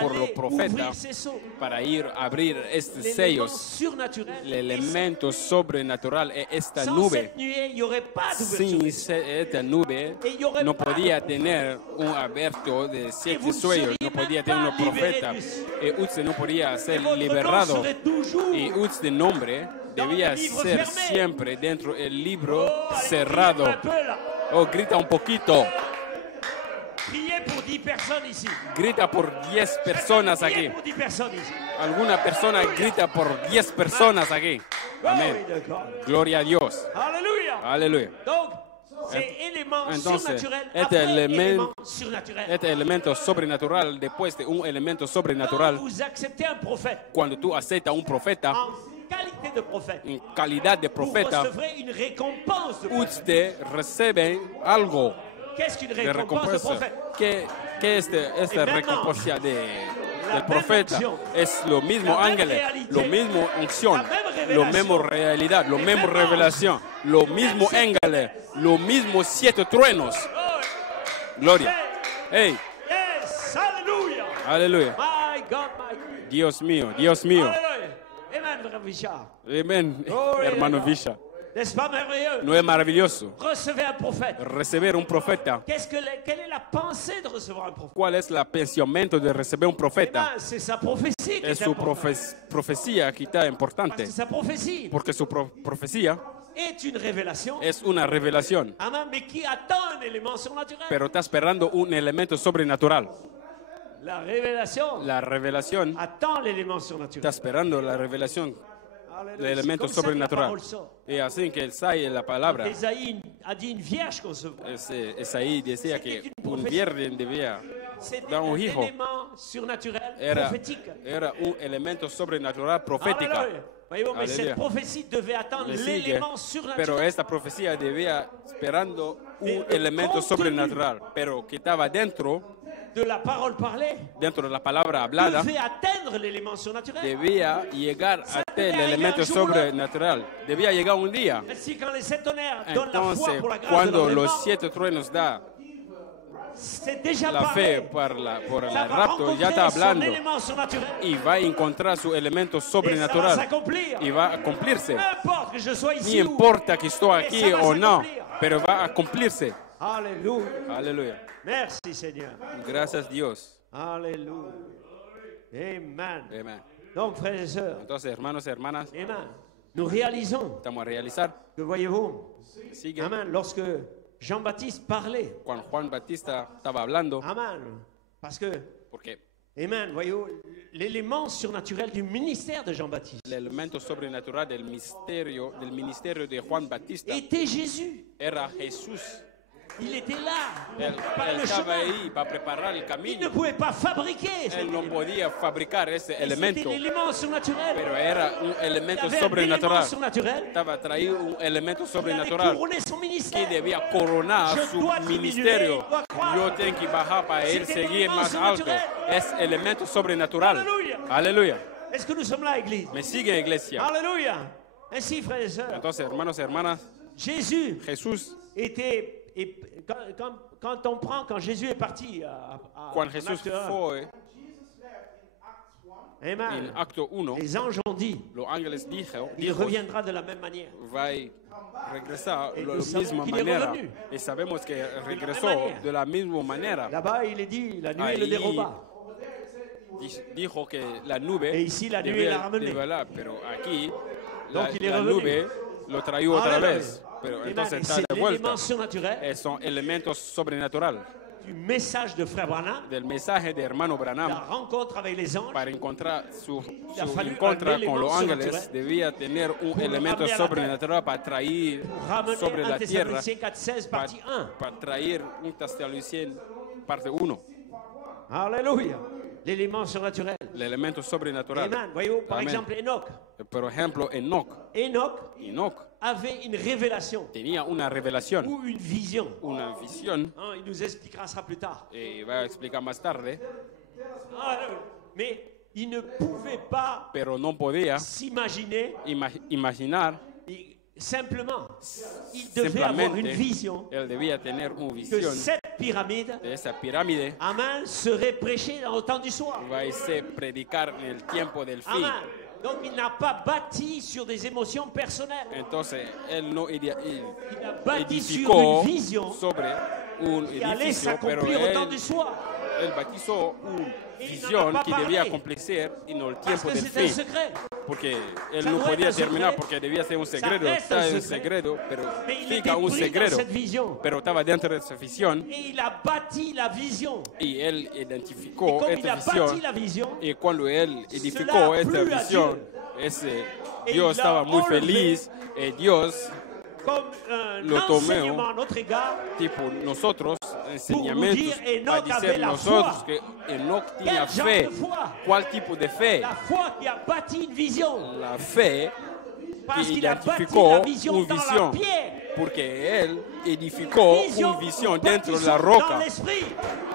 pour los aller profetas ouvrir ces sceaux. para ir a abrir estos L'élément sellos. surnaturel. El elemento sobrenatural es esta Sans nube. cette nuée, il n'y aurait pas Sin d'ouverture. esta nube no podía tener un abierto de siete sueños, no podía tener un profeta. Y usted no podía ser Votre nom liberado. serait toujours Y usted nombre debía ser siempre dentro del libro cerrado. un peu là. Oh, grita un poquito. Priez pour 10 personnes ici. Grita por 10 personas Priez aquí. pour 10 personnes ici. Alguna persona grita por 10 personas aquí. Amén. Glory to God. Gloria a Dios. Alléluia. Aleluya. Donc, c'est élément Entonces, surnaturel este après élément- élément surnaturel. Este elemento sobrenatural, después de un elemento Quand sobrenatural, vous acceptez un prophète cuando tú aceptas un profeta en qualité de prophète, en calidad de vous profeta, recevrez une récompense de prophète. usted recibe algo Qu'est-ce qu'une de récompense de recompensa. prophète? ¿Qué es esta recompensa del profeta? Es lo mismo ángeles, lo mismo unción, lo mismo realidad, lo mismo revelación, lo mismo ángeles, lo mismo 7 truenos. Gloria. Hey, Yes, Alléluia. aleluya. My God, my God. Dios mío, Dios mío. Alléluia. Amen, frère Richard. Amén, Gloria hermano a Dios. Visha. N'est-ce pas merveilleux? ¿No es maravilloso Recevez un prophète. recibir un profeta? Quelle est la pensée de recevoir un prophète? ¿Cuál es el pensamiento de recibir un profeta? Ben, c'est sa prophétie qui Es est su importante. profecía que está Parce importante, que sa prophétie porque su profecía est une révélation. es una revelación, Amen, mais qui attend un élément surnaturel. pero está esperando un elemento sobrenatural. La révélation La revelación attend l'élément surnaturel. está esperando la revelación Alléluia. del C'est elemento comme ça que la sobrenatural. parole sort. Y así que el Sai en la palabra, Ésaïe a dit une vierge concevra. Esaí decía que un viernes debía C'était dar un un hijo. élément surnaturel Era, prophétique. era un elemento sobrenatural profética. Alléluia. Voyez-vous, mais Alléluia. cette prophétie devait attendre Le sigue, l'élément surnaturel. pero esta profecía debía esperando un El elemento contenido. sobrenatural, pero que estaba dentro de la parole parlée de la palabra hablada, devait atteindre l'élément surnaturel. debía llegar Ça hasta el devait elemento llegar un jour. sobrenatural. Debía llegar un día. Ainsi, quand les 7 tonnerres donnent la foi Entonces, pour la grâce de cuando l'enlèvement, los 7 truenos da c'est déjà la fe parlé. por el Ça va rapto, ya está rencontrer son hablando élément surnaturel. y va a encontrar su elemento Et ça va sobrenatural s'accomplir. y va a cumplirse. Peu importe que je sois Ni ici ou... importa que estoy aquí ça va o no, s'accomplir. pero va a cumplirse. Alléluia. Aleluya. Merci Seigneur. Gracias Dios. Alléluia. Amen. Amen. Donc, frères et sœurs, Entonces, hermanos y hermanas, amen. Nous réalisons estamos a realizar. que, voyez-vous, Sigue. amen, lorsque Jean-Baptiste parlait, Cuando Juan Batista estaba hablando, amen, parce que, porque amen, voyez-vous, l'élément surnaturel du ministère de Jean-Baptiste el elemento sobrenatural del ministerio de Juan Batista était Jésus. era Jesús. Il était là, Él, par él le estaba chemin. ahí para preparar el Il ne camino. pouvait pas fabriquer cet Él no élément. podía fabricar ese C'était elemento, l'élément surnaturel. pero era un Il elemento avait un élément sobrenatural. surnaturel. Estaba traído un elemento Il avait sobrenatural couronné son que ministère. debía coronar Yo su dois diminuer, ministerio. dois croire. Yo tengo que bajar para él C'était seguir l'élément más alto. sobrenatural. Es elemento sobrenatural. Aleluya. Aleluya. Est-ce que nous sommes là, Église? Me sigue, iglesia. Alléluia. Ainsi, frères et sœurs, Entonces, hermanos y hermanas, Jésus Jesús, était... et quand on prend, quand Jésus est parti cuando en Jesús acte 1, fue en amen, acto 1, les anges ont dit, los ángeles dijo, il reviendra de la même manière. va a regresar Et de nous la savons misma qu'il est manera. revenu. Y sabemos que regresó manera. de la misma manera. Là-bas, il est dit, la nuée le Ahí déroba. Dijo que la nube Et ici, la nuée debía l'a ramené. develar, pero aquí Donc, il est la revenu. nube lo trajo otra Alléluia. vez. Pero Amen. entonces Et está c'est de vuelta. l'élément surnaturel Son elementos sobrenaturales du message de Frère Branham, del mensaje de hermano la Branham rencontre avec les anges, para encontrar su ha fallu encuentro un con los elemento ángeles. sobrenatural Debía tener un elemento ramener a la sobrenatural para traer ramener sobre 1 la tierra, Thessaloniciens 4:16, partie 1. para traer un Thessalonicenses parte 1, Alléluia. L'élément surnaturel. el elemento sobrenatural. Amen. Voyez-vous, par Amen. exemple, Enoch. Por ejemplo, Enoch Enoch avait une révélation tenía una revelación, ou une vision. una visión, Hein, il nous expliquera ça plus tard. va a explicar más tarde, Alléluia. Mais il ne pouvait pas pero no podía s'imaginer. imaginar, Simplement, il devait avoir une simplemente, vision él debía tener una que visión cette pyramide, de esa pirámide. amen, serait prêchée dans le temps du soir. Va a ser predicar en el tiempo del fin. Amen. Donc il n'a pas bâti sur des émotions personnelles. Entonces, él no Il a bâti sur edificó une vision sobre un qui allait edificio, pero s'accomplir au temps du él soir. batizó una Y no visión nos va a que debía parler. cumplirse en el Parce tiempo que del c'est un fin. secret. Porque él Ça no doit podía être un terminar secret. porque debía ser un Ça secreto. reste Está un en secret. secreto, pero Mais il fica était un pris dans secreto. cette vision. Pero estaba dentro de esa visión Et il a bâti la vision. y él Et identificó comme il esta a bâti visión. la vision, Y cuando él Cela edificó a esta plu a visión, Et Dios il estaba l'a muy enlevé. feliz. Dios, comme un Lo tomó. enseignement à notre égard, tipo nosotros, dire, enseñamientos Enoch para avait decir la nosotros foi. que Enoch tenía Quel genre fe. de foi? ¿Cuál tipo de fe? la foi qui a bâti une vision. La fe Parce que qu'il a bâti identificó la vision una dans la visión. pierre. Porque él edificó Vision, una visión nous dentro de bâtissons la dans roca. l'esprit.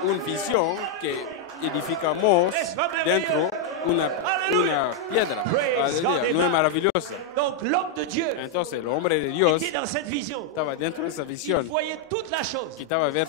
Una visión que edificamos Es merveilleux. dentro una Aleluya. piedra. Praise God, Aleluya. No es amen. maravillosa. Donc l'homme de Dieu Entonces el hombre de Dios était dans cette vision. estaba dentro de esa Il visión. voyait toute la chose. Quitaba ver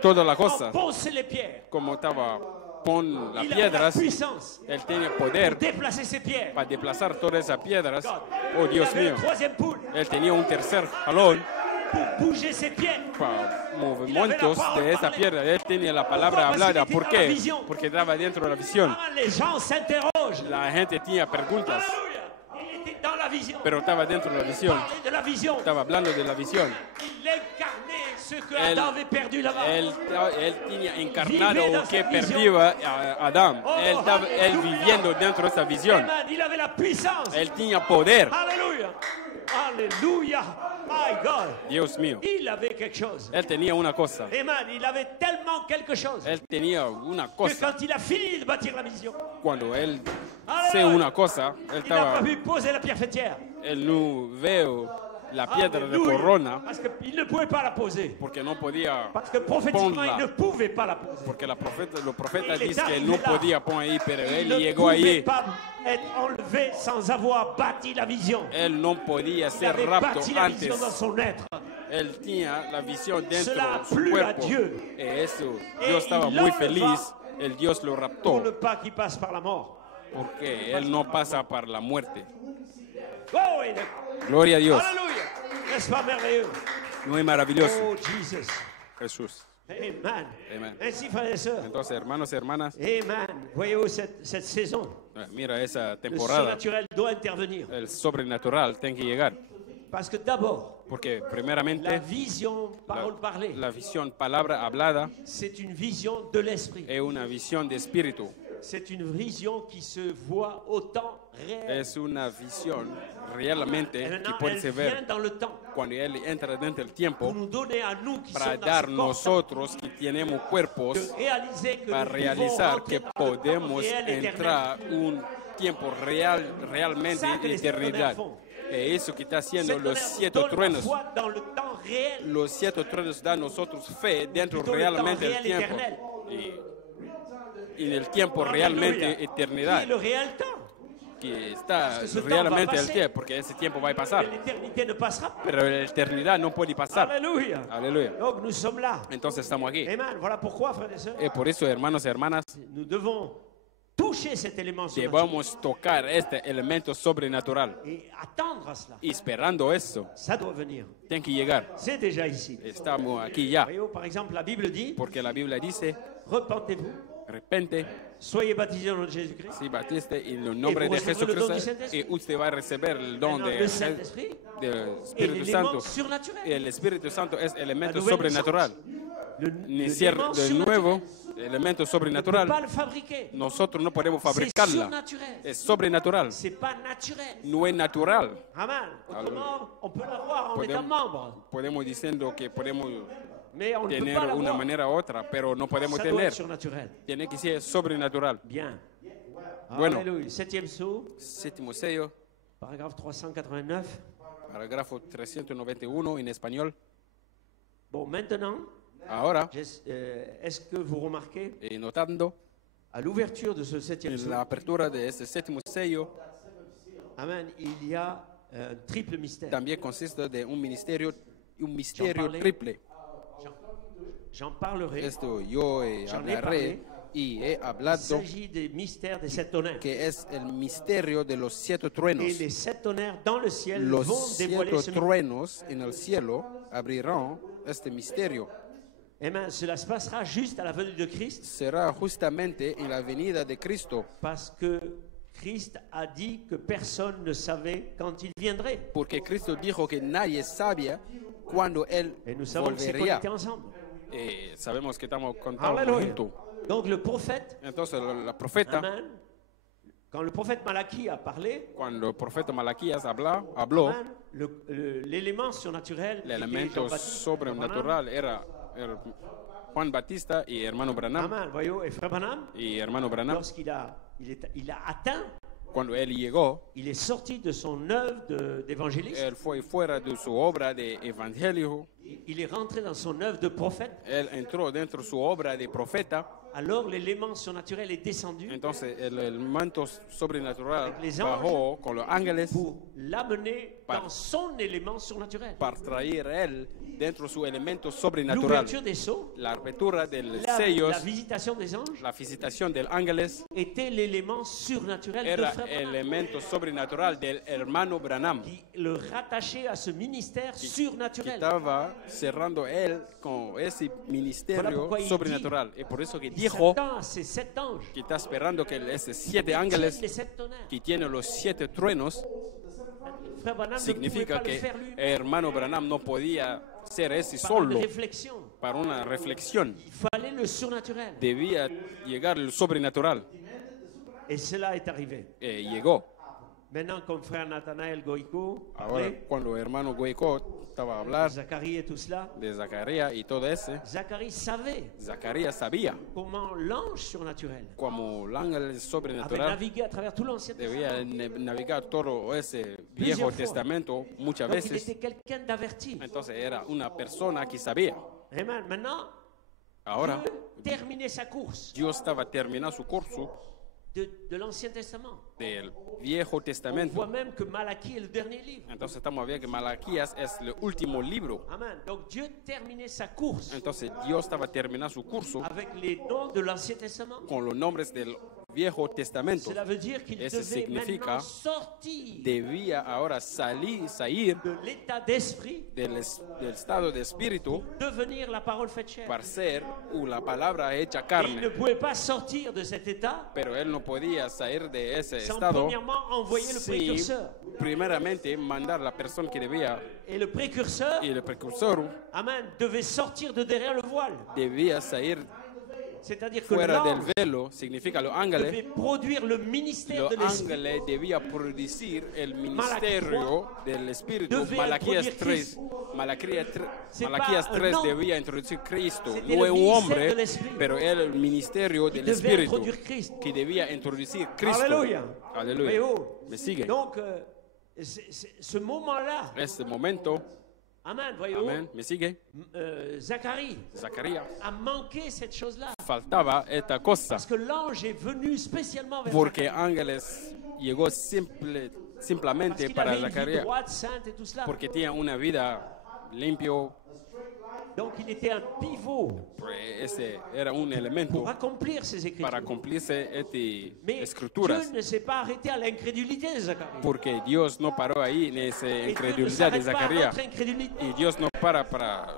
toda la cosa. Poncer les pierres. Como estaba con las Il avait la piedras. puissance Él tenía pour poder déplacer ces pierres. para desplazar todas esas piedras. God. Oh Il Dios avait mío. le troisième poule Él tenía un tercer jalón pour bouger ses pierres. para movimientos de esa piedra. Él tenía la palabra hablada. ¿Por qué? Porque estaba dentro de la visión. Ah, les gens s'interrogent. La gente tenía preguntas, Alléluia. Il était dans la vision. pero estaba dentro de la visión. Parlait de la vision. Estaba hablando de la visión. Il incarnait ce que Él- Adam avait perdu là-bas. Él tenía encarnado Vivía lo que esa visión. perdía a Adán. Oh, Él aleluya. viviendo dentro de esa visión. Amen. Il avait la puissance. Él tenía poder. Alléluia. Alléluia. My God. Dios mío. Il avait quelque chose. Él tenía una cosa. Amen. Il avait tellement quelque chose Él tenía una que cosa. quand il a fini de bâtir la vision, Cuando él Aleluya. hace una cosa, él il n'a estaba, pas pu poser la pierre fêtière. él no veo la piedra de Alléluia. corona Parce qu'il ne pouvait pas la poser. porque no podía, Parce que prophétiquement, Ponla. il ne pouvait pas la poser. porque los profetas Il est dicen que arrivé no là. podía poner ahí, pero Il él ne llegó pouvait ahí. pas être enlevé sans avoir bâti la vision. Él no podía Il ser avait rapto bâti la antes. vision dans son être. Él tenía la visión dentro Cela a de su plu a cuerpo. Dieu. Eso, Et Dios estaba il muy l'enleva feliz. El Dios lo Pour raptó ne pas qu'il passe par la mort. porque él no pasa por la muerte. Oh, et Gloria a Dios. Alléluia. N'est-ce pas merveilleux? No es maravilloso. Oh, Jesus. Jesús. Amen. Amen. Ainsi, frères et sœurs. Entonces, hermanos y hermanas, Amen. Voyez-vous cette saison? mira esa Le temporada. surnaturel doit intervenir. El sobrenatural tiene que llegar. Parce que d'abord, Porque la primeramente vision, parole parlée, la visión, palabra hablada, c'est une vision de l'esprit. es una visión de espíritu. C'est une vision qui se voit au temps réel. Es una visión realmente que Maintenant, puede elle se vient ver dans le temps cuando Él entra dentro del pour tiempo nous donner à nous qui para sommes dans dar ce corps nosotros que tenemos cuerpos de réaliser que para nous pouvons realizar rentrer que dans le temps podemos réel éternel. entrar un tiempo realmente Ça que de les eternidad. tonnerres font. Eso que está haciendo Ces los tonnerres siete donnent la truenos. foi dans le temps réel. Los siete truenos dan a nosotros fe dentro Plutôt le realmente temps del réel tiempo. éternel. Y en el tiempo Alléluia. realmente Qui eternidad. est le réel temps. Que está Parce que ce temps realmente va el passer. tiempo, porque ese tiempo va a Mais pasar. l'éternité ne passera pas. Pero la eternidad no puede pasar. Alléluia. Aleluya. Donc nous sommes là. Entonces estamos aquí. Amen. Voilà pourquoi, frères et sœurs, Por eso, hermanos y hermanas, nous devons toucher cet élément surnaturel debemos tocar este elemento sobrenatural. et attendre à cela. Y esperando eso, Ça doit venir. tiene que llegar. C'est déjà ici. Estamos aquí ya. Voyez-vous, par exemple, la Bible dit, Porque la Biblia dice, repentez-vous, de repente, soyez baptisés au nom de Jésus-Christ. si batiste en el nombre Y de recibrá el don del Jesucristo, Saint-Esprit. y usted va a recibir el don Maintenant, le Saint-Esprit del est Espíritu l'élément Santo. surnaturel. El Espíritu Santo es elemento La nouvelle sobrenatural. Le Iniciar élément de surnaturel. nuevo, elemento On ne peut sobrenatural. pas le fabriquer. Nosotros no podemos C'est fabricarla. surnaturel. Es sobrenatural. C'est pas naturel. No es natural. Amen. Autrement, on peut l'avoir en Podemos- étant membre. Podemos diciendo que podemos Mais on ne peut tener pas una l'avoir. manera u otra, pero no podemos Ça doit tener. être surnaturel. Tiene que ser sobrenatural. Bien. Bueno. Alléluia. Septième sceau, Séptimo sello, paragraphe 389. parágrafo 391 en español. Bon, maintenant, Ahora, est-ce que vous remarquez, notando, À l'ouverture de ce septième En sceau, la apertura de este séptimo sello amen, il y a un triple mystère. también consiste de un misterio parlais. triple. J'en parlerai. Esto yo J'en ai hablaré y he Il hablado s'agit des mystères des sept tonnerres. que es el misterio de los 7 Et truenos. les sept tonnerres dans le ciel Los vont dévoiler 7 ce mystère. truenos en el cielo abrirán este misterio. Amen. Cela se passera juste à la venue de Christ, Será justamente en la venida de Cristo, parce que Christ a dit que personne ne savait quand il viendrait. porque Cristo dijo que nadie sabía cuándo Él Et nous savons que c'est volvería. connecté ensemble. Sabemos que estamos contados Alléluia. juntos. Donc le prophète, Entonces la profeta, amen, quand le prophète Malachie a parlé, cuando el profeta Malaquías habló, amen, l'élément surnaturel, el était elemento Jean-Baptiste sobrenatural era Juan Batista y hermano Branham. Branham. Amen, voyons, et frère Branham, Y hermano Branham, lorsqu'il a, il a atteint, cuando él llegó, il est sorti de son œuvre d'évangéliste, él fue fuera de su obra de evangelio, il est rentré dans son œuvre de prophète, él entró dentro de su obra de profeta. alors l'élément surnaturel est descendu Entonces el manto sobrenatural Avec les bajó con los ángeles pour l'amener Par- dans son élément surnaturel. para traer él dentro de su elemento sobrenatural. L'ouverture des sceaux, La apertura de los la sellos, visitation des anges la visitación del ángeles était l'élément surnaturel de era frère el Branham, elemento sobrenatural del hermano Branham, qui le rattachait à ce ministère que surnaturel. estaba cerrando él con ese Voilà ministerio pourquoi il sobrenatural. Y por eso que Il dijo s'attend à ces sept anges que está esperando que esos 7 qui ángeles tiennent les sept tonnerres. que tienen los 7 truenos, Frère Branham ne pouvait significa pas le que faire lui. hermano Branham no podía ser ese Par une solo. réflexion. Para una reflexión Il fallait le surnaturel. debía llegar el sobrenatural. Et cela est arrivé. Llegó. Maintenant, comme frère Nathanaël Goïko, Ahora, cuando hermano Goico estaba a hablar Zacharie et tout cela, de Zacarías y todo ese, Zacharie savait Zacarías sabía comment l'ange surnaturel como el ángel avait sobrenatural navigué à travers tout l'Ancien Testament. debía navegar todo ese Plusieurs Viejo fois. Testamento muchas Donc il veces. était quelqu'un d'averti. Entonces era una persona que sabía. Amen. Maintenant, Ahora, Dieu terminait sa course Dios estaba terminando su curso de l'Ancien Testament. del Viejo On Testamento. voit même que Malachie est le dernier livre. Entonces estamos viendo que Malaquías es el último libro. Amen. Donc Dieu terminait sa course Entonces Dios estaba terminando su curso avec les noms de l'Ancien Testament. con los nombres del Viejo Testamento. Cela veut dire qu'il Eso devait significa maintenant sortir Debía ahora salir de l'état d'esprit del estado de espíritu devenir la parole faite chair. para ser la palabra hecha Et il ne carne. pouvait pas sortir de cet état Pero él no podía salir de ese sans estado premièrement envoyer le sin précurseur. primeramente mandar la persona que debía Et le précurseur, y el precursor amen, devait sortir de derrière le voile. debía salir C'est-à-dire que fuera del l'ange velo, significa los devait ángeles. produire le ministère Los de l'esprit. ángeles debía producir el ministerio del espíritu. Devait Malaquías produire 3, Christ. Malaquías pas 3 un homme. debía introducir Cristo, C'était no le un ministère hombre, de l'esprit. pero era el ministerio del devait espíritu introduire Christ. que debía introducir Cristo. Alléluia. Aleluya. Mais oh. Me sigue. Donc, ce moment-là, Este momento, amen, voyez-vous, amén, me sigue. Zacharie Zacarías a manqué cette chose-là. faltaba esta cosa Parce que l'ange est venu spécialement vers porque Zacharie. ángeles llegó Parce simplemente qu'il para avait une vie Zacarías droite, sainte et tout cela. porque tenía una vida limpio. Donc il était un pivot Pues ese era un elemento pour accomplir ces para écritures. cumplirse estas Mais escrituras, Dieu ne s'est pas arrêté à l'incrédulité de Zacharie. porque Dios no paró ahí en esa Et Dieu ne incredulidad de s'arrête pas à Zacarías notre incrédulité. y Dios no para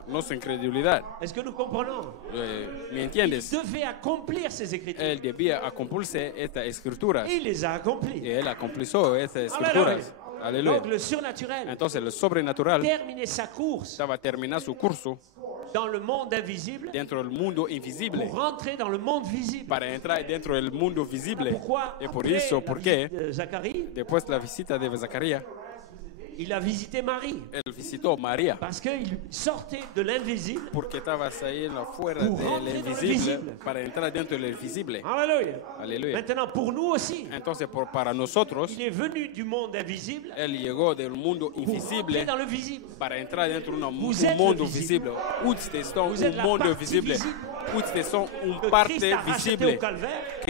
nuestra incredulidad. Est-ce que nous comprenons? ¿Me Il entiendes? devait accomplir ces écritures. Él debía acumplirse estas escrituras Et il les a accomplies. y él acumplió estas Alléluia. escrituras. Aleluya. Donc le surnaturel Entonces el sobrenatural terminait sa course estaba terminando su curso dans le monde invisible dentro del mundo invisible pour rentrer dans le monde visible. para entrar dentro del mundo visible. Pourquoi? Y por Après eso, la ¿por qué? visite de Zacharie, Después de la visita de Zacarías, il a visité Marie. él visitó a María. Parce qu'il sortait de l'invisible. Porque estaba saliendo fuera Pour del rentrer dans le invisible visible. para entrar dentro del invisible. Alléluia. Aleluya. Maintenant, pour nous aussi, Entonces, para nosotros, il est venu du monde invisible él llegó del mundo pour rentrer invisible dans le visible. para entrar dentro de un Vous êtes mundo le visible. visible. Ustedes son Vous êtes un la mundo partie visible. visible. ustedes son un que parte Christ a racheté au visible calvaire,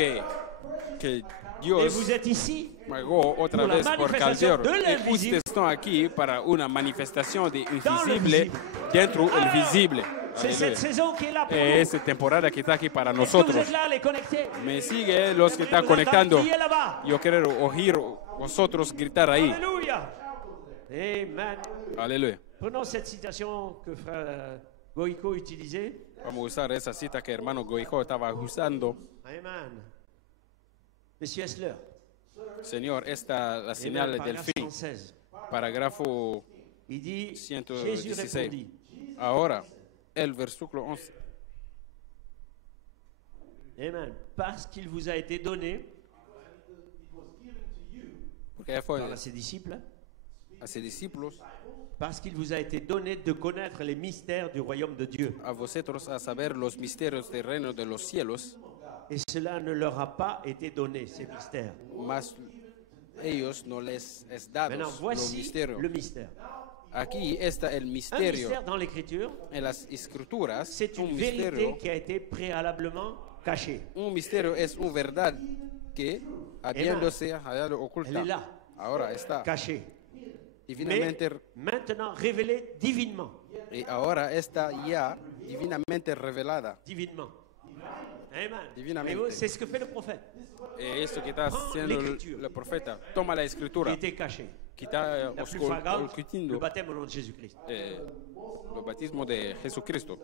que et Dios vous êtes ici pagó otra pour la vez por manifestation Calvario. de Y l'invisible ustedes están aquí para una manifestación de dans invisible l'invisible. dentro del Alors, visible. C'est cette Aleluya. saison qui est là pour Es nous. temporada que está aquí para Est-ce que vous nosotros. êtes là, les connectés? Me sigue los que están Vous conectando. entendez qui est là-bas? Yo quiero oír vosotros gritar ahí. Alléluia. Amen. Aleluya. Prenons cette citation que frère Goïko utilisait. Vamos a usar esa cita que hermano Goico estaba usando. Amen. Monsieur Hessler. Señor, esta la señal Amen. del Paragraphe fin. 116. Parágrafo Il dit, 116. Jésus répondit, Ahora, el versículo 11. Amen, parce qu'il vous a été donné, Porque fue par ses disciples, a sus discípulos, parce qu'il vous a été donné de connaître les mystères du royaume de Dieu. a vosotros a saber los misterios del reino de los cielos, Et cela ne leur a pas été donné, ces mystères. mas ellos no les es dados Maintenant, los voici misterios. le mystère. Aquí está el Un misterio mystère dans l'Écriture, en las escrituras. c'est Un une vérité misterio, qui a été préalablement cachée. un misterio es una verdad que habiéndose hallado oculta, Elle est là. ahora está Cachée. Mais divinamente maintenant révélée divinement. y ahora está ya divinamente revelada. Divinement. Amen. Divinamente. Et vous, c'est ce que fait le prophète. Esto que está haciendo l'écriture. el profeta, toma la Qui escritura, était cachée. que está La plus flagrante, le ocultando baptême au nom de Jésus-Christ. el bautismo de Jesucristo.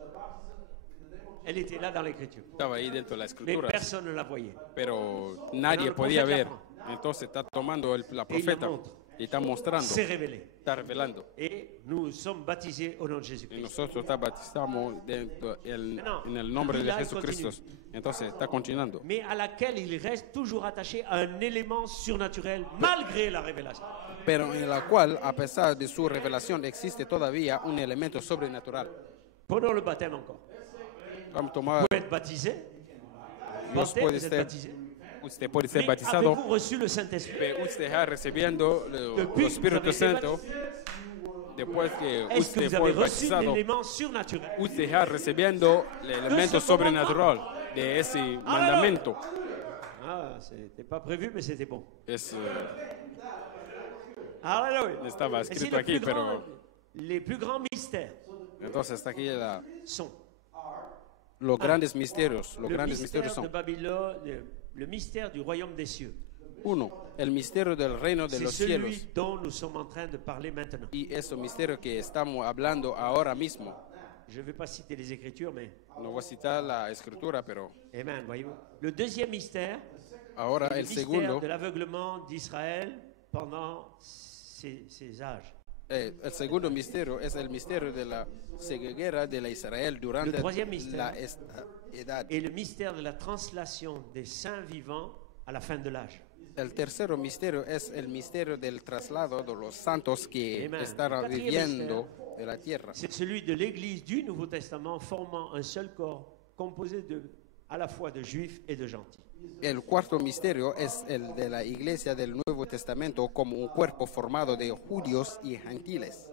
Elle était là dans l'Écriture. Estaba ahí dentro de la Mais escritura, personne ne la voyait. pero nadie el podía profeta ver. la Entonces está tomando la Y profeta lo montre. y está mostrando, C'est révélé. está revelando. Et nous sommes baptisés au nom de Y Jésus-Christ. nosotros está bautizamos en el nombre de Là, il Jesucristo. Entonces está continuando. Mais à laquelle il reste toujours attaché à un élément surnaturel malgré la révélation. Pero en la cual, a pesar de su revelación, existe todavía un elemento sobrenatural. Prenons le baptême encore. Vamos a tomar, Vous pouvez être baptisé. Dios Baptême, puede vous êtes ser, baptisé. usted puede ser Mais bautizado, avez-vous reçu le Saint-Esprit? pero usted está recibiendo Depuis el Espíritu que vous avez Santo. été Después que Est-ce que usted vous fue avez reçu bautizado, l'élément surnaturel? usted está recibiendo el elemento sobrenatural de ese mandamiento. Ah, c'était pas prévu, mais c'était bon. Es, Alléluia. estaba Et si escrito aquí, pero les plus grands mystères entonces está aquí sont los grandes misterios. Los le grandes misterios mystère de son: Babylone, le mystère du royaume des cieux. uno, el misterio del reino de C'est los celui cielos. dont nous sommes en train de parler maintenant. Y ese misterio que estamos hablando ahora mismo. Je ne vais pas citer les Écritures, mais No voy a citar la escritura, pero Amen, voyez-vous. Le deuxième mystère, ahora c'est le el mystère segundo, de l'aveuglement d'Israël pendant ces âges. el segundo misterio es el misterio de la ceguera de la Israel durante Le troisième mystère. la edad. Et le mystère de la translation des saints vivants à la fin de l'âge. El tercer misterio es el misterio del traslado de los santos que Amen. están El quatrième viviendo de la tierra. C'est celui de l'Église du Nouveau Testament formant un seul corps composé à la fois de juifs et de gentils. El cuarto misterio es el de la iglesia del Nuevo Testamento como un cuerpo formado de judíos y gentiles.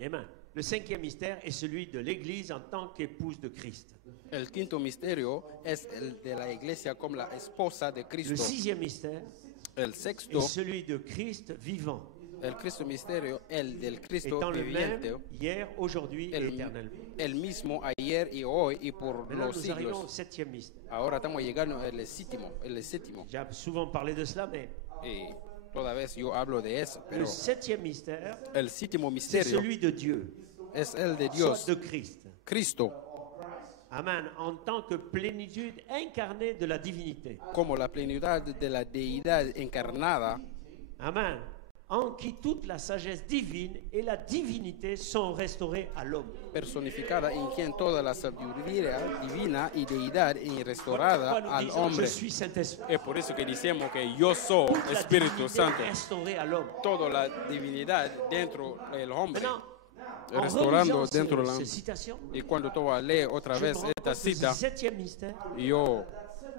Amen. Le cinquième mystère est celui de l'Église en tant qu'épouse de Christ. El quinto misterio es el de la iglesia como la esposa de Le Cristo. sixième mystère El est sexto, celui de Christ vivant, el Cristo misterio, el del Cristo étant le même viviente, hier, aujourd'hui et éternellement. el mismo ayer y hoy y por Maintenant, los nous arrivons au siglos. septième mystère. Ahora estamos llegando al séptimo. J'ai souvent parlé de cela, mais Y toda vez yo hablo de eso, le pero septième mystère, el séptimo c'est misterio celui de Dieu, es el de soit Dios, de Christ. Cristo, Amen. En tant que plénitude incarnée de la divinité. como la plenidad de la deidad encarnada, Amen. En qui toute la sagesse divine et la divinité sont restaurées à l'homme. personificada en quien toda la sabiduría divina y deidad y restaurada Pourquoi nous al disons, hombre. je suis Saint-Esprit. Es por eso que decimos que yo soy Toute la Espíritu divinité Santo, restaurée à l'homme. toda la divinidad dentro del hombre, Maintenant, en restaurando relisant dentro de la... ces citations, Y cuando tú lees otra je vez me rends esta compte que ce cita, septième mystère, yo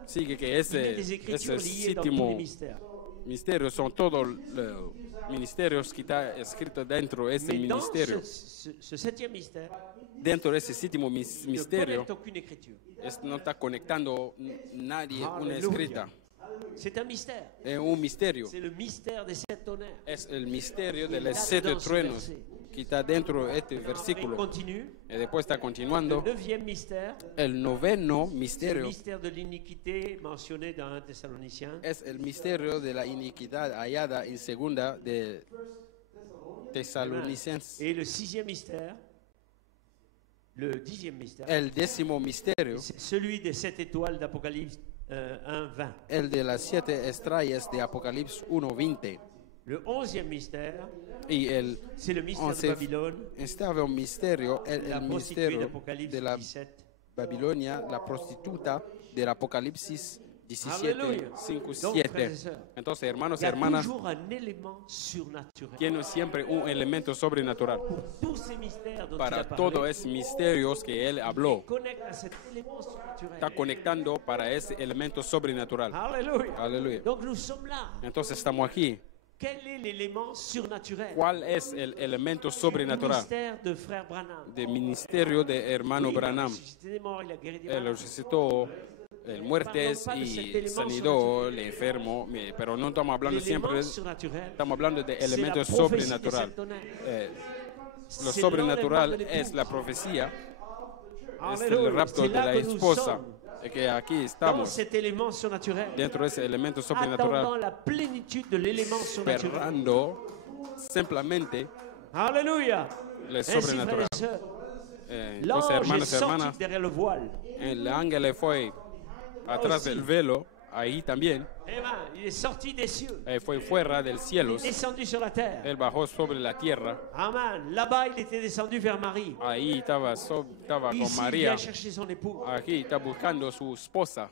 sigue que il y a des ese écritures liées dans tous les séptimo mystères. misterios son todos los ministerios que está escrito dentro de ese Mais dans ministerio. ce septième mystère, Dentro de ese séptimo il ne misterio connecte aucune écriture. no está conectando nadie una Aleluya. escrita. C'est un mystère. Es un misterio. C'est le mystère des 7 tonnerres. Es el misterio de los 7 truenos que está dentro de este Il versículo. continue. Y después está Le continuando. 9e mystère, El noveno c'est le misterio mystère de l'iniquité mentionné dans 1 Thessaloniciens. es el misterio de la iniquidad hallada en segunda de Tesalonicenses. Et le 6e mystère, le 10e mystère, El 10º misterio, c'est celui des 7 étoiles d'Apocalypse 1, 20. el de las 7 estrellas de Apocalipsis 1:20. Le 11e mystère, Y el c'est le mystère de 11 Babylone, estaba un misterio, la el prostituée misterio d'Apocalypse de la 17. Babilonia, la prostituta del Apocalipsis 17, Aleluya. 5, Donc, 7. frères et sœurs, Entonces, hermanos il y y a hermanas, toujours un élément surnaturel. tiene siempre un elemento sobrenatural Pour tous ces mystères dont il para a parlé, todos esos misterios que él habló. il connecte à cet élément surnaturel. Está conectando para ese elemento sobrenatural. Alléluia. Aleluya. Donc nous sommes là. Entonces estamos aquí. Quel est l'élément surnaturel? ¿Cuál es el elemento Le sobrenatural mystère de frère Branham. del ministerio de hermano Il a Branham? ressuscité des morts, il a guéri des Él malades. resucitó el muertes y sanidó el enfermo, pero no estamos hablando siempre, L'élément surnaturel, estamos hablando de c'est la elementos prophétie des sobrenatural. 7 tonnerres. Lo C'est sobrenatural l'enlèvement de es la l'épouse. profecía, es Alléluia. el rapto C'est de là la que nous esposa. sommes, Es que aquí dans estamos cet élément surnaturel, dentro de ese elemento attendant sobrenatural, la plénitude de l'élément surnaturel. esperando simplemente Alléluia. lo Ainsi, frères sobrenatural. et sœurs, Entonces, l'ange est hermanos y hermanas, sorti derrière le voile. el ángel fue atrás del velo, ahí también, Amen. Il est sorti des cieux, fue fuera del cielo, descendu sur la terre. él bajó sobre la tierra, Amen. Là-bas, il était descendu vers Marie. ahí estaba con Ici, il María, vient chercher son époux. aquí está buscando su esposa.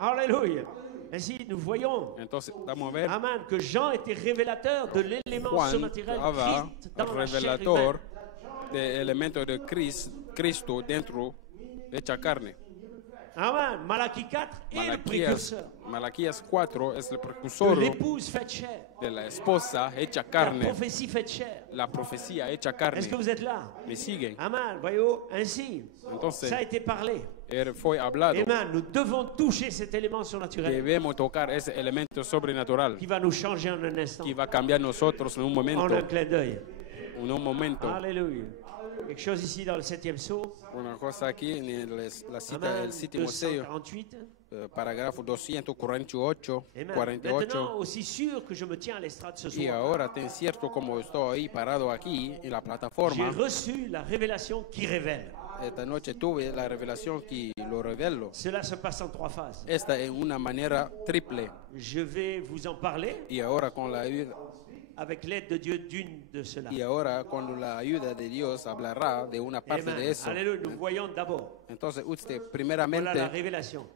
Alléluia. Ainsi, nous voyons, Entonces, vamos a ver, amen, que Jean était révélateur de l'élément Juan surnaturel estaba Christ dans la chair revelador humaine. del elemento de Cristo dentro de hecha carne. Amen. Malachi 4 est le précurseur Malaquías 4 es el de precursor l'épouse faite chair, de la esposa hecha la carne, prophétie faite chair. la profecía hecha carne. Est-ce que vous êtes là? Me siguen. Amen. Voyez-vous, ainsi, Entonces, ça a été parlé. fue hablado. Amen. Nous devons toucher cet élément surnaturel Debemos tocar ese elemento sobrenatural qui va nous changer en un instant, que va a cambiar nosotros en un en momento. un clin d'œil. En un momento. Alléluia. Quelque chose ici dans le 7e psaume. Una cosa aquí en la cita Amen. del séptimo sello, 248. parágrafo 248, Amen. 48. Maintenant, aussi sûr que je me tiens à l'estrade ce Y soir, ahora ten cierto como estoy ahí parado aquí en la j'ai plataforma. reçu la révélation qui révèle. Esta noche tuve la revelación que lo revelo. Cela se passe en 3 phases. Esta en una manera triple. Je vais vous en parler Y ahora con la ayuda, avec l'aide de Dieu d'une de cela. y ahora con la ayuda de Dios hablará de una parte Amen. de eso. Alléluia. Nous voyons d'abord, Entonces usted voilà la primeramente révélation.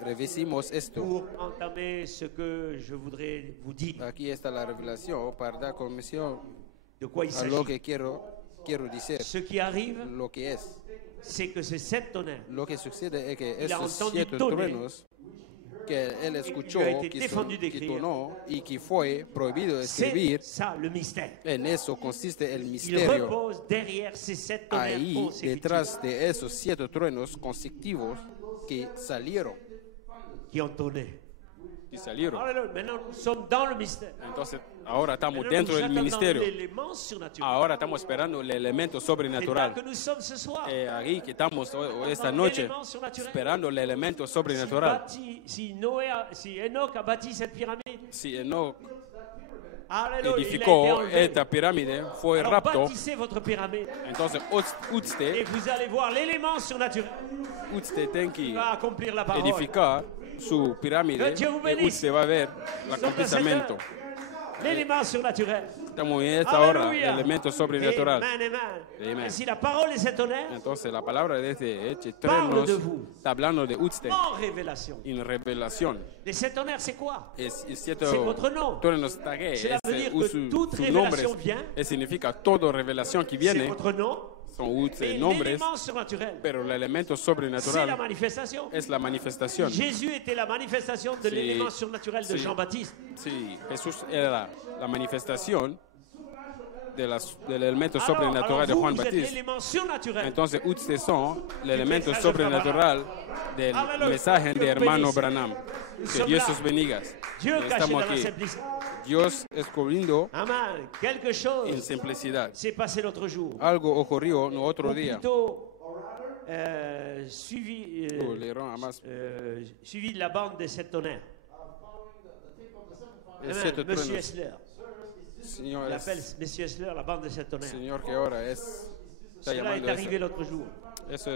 revisemos esto. Pour entamer ce que je voudrais vous dire, Aquí está la revelación para dar comisión de quoi il a lo s'agit. que quiero decir, Ce qui arrive, lo que es. c'est que ces 7 tonnerres, Lo que sucede es que Il a esos entendu 7 toner, truenos que él escuchó, lui a été que, défendu que d'écrire, tonó y que fue prohibido de c'est escribir, ça le mystère. en eso consiste el Il misterio. repose derrière ces 7 tonnerres Ahí, consécutifs detrás de esos 7 truenos consecutivos que salieron. qui ont tonné. Y salieron. Alléluia. Maintenant, nous sommes dans le mystère. Entonces, ahora estamos Maintenant, dentro nous del attendons ministerio. l'élément surnaturel. Ahora estamos esperando el elemento C'est là sobrenatural. que nous sommes ce soir. Ahí que estamos esta noche esperando el elemento sobrenatural. Si Enoch a bâti cette pyramide, Si Enoch alléluia, il a été edificó enlevé. esta pirámide, fue Alors rapto. bâtissez votre pyramide Entonces, et usted vous allez voir l'élément surnaturel tiene qui que va accomplir la parole. edificar su pirámide Que Dios vous y bénisse. usted va a ver el Sobre acontecimiento. L'élément surnaturel. Estamos en esta hora, el Alléluia. elemento sobrenatural. Amen, amen. Amen. Ainsi la parole est cet honneur Entonces, la palabra de este Parle trenos de vous. está hablando de usted en révélation. en revelación. Les 7 honneurs, c'est quoi? Es C'est cierto, votre nom. trenos está que Cela veut dire que toute su nombre révélation vient. significa toda revelación que C'est viene, votre nom, son Mais nombres, l'élément surnaturel, pero el elemento c'est la sobrenatural manifestation. es la manifestación. Jésus était la manifestation de Sí, l'élément surnaturel de sí. Jean-Baptiste. Sí, Jesús era la manifestación del elemento Alors sobrenatural de vous, Juan vous êtes Baptiste. l'élément surnaturel. Entonces, ustedes son el elemento mensaje de sobrenatural del Aleluya. mensaje de Dios hermano bendice. Branham. Que sommes Dios là. os bendiga. Dieu caché Estamos dans la aquí. simplicité. Dios descubriendo Amen. Quelque en chose simplicidad. s'est passé l'autre jour. Algo ocurrió no otro Ou día. plutôt suivi, suivi de la bande des sept tonnerres. El Amen. siete Monsieur truenos. Essler. Señor, Il appelle Monsieur Essler la bande des sept tonnerres. Señor que ahora está Cela est llamando arrivé l'autre jour. eso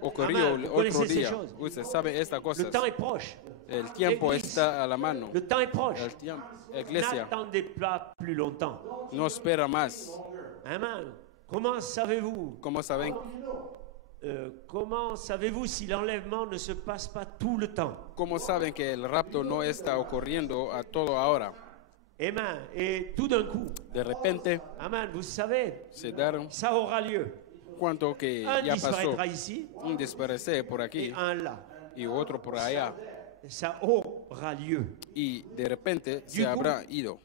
ocurrió Amen. Vous otro connaissez ces día. choses. Usted sabe esta cosa. Le temps est proche. El tiempo Église. está a la mano. Le temps est proche. El tiempo, iglesia, N'attendez pas plus longtemps. no espera más. Amen. Comment savez-vous ¿Cómo saben, si l'enlèvement ne se passe pas tout le temps? cómo saben que el rapto no está ocurriendo a todo ahora? Amen. Et tout d'un coup, De repente amen, vous savez, se daron ça aura lieu. cuanto que Un ya pasó. disparaîtra ici Un desaparecer por et aquí un là. y otro por allá. Ça aura lieu. Y de repente se coup, habrá ido.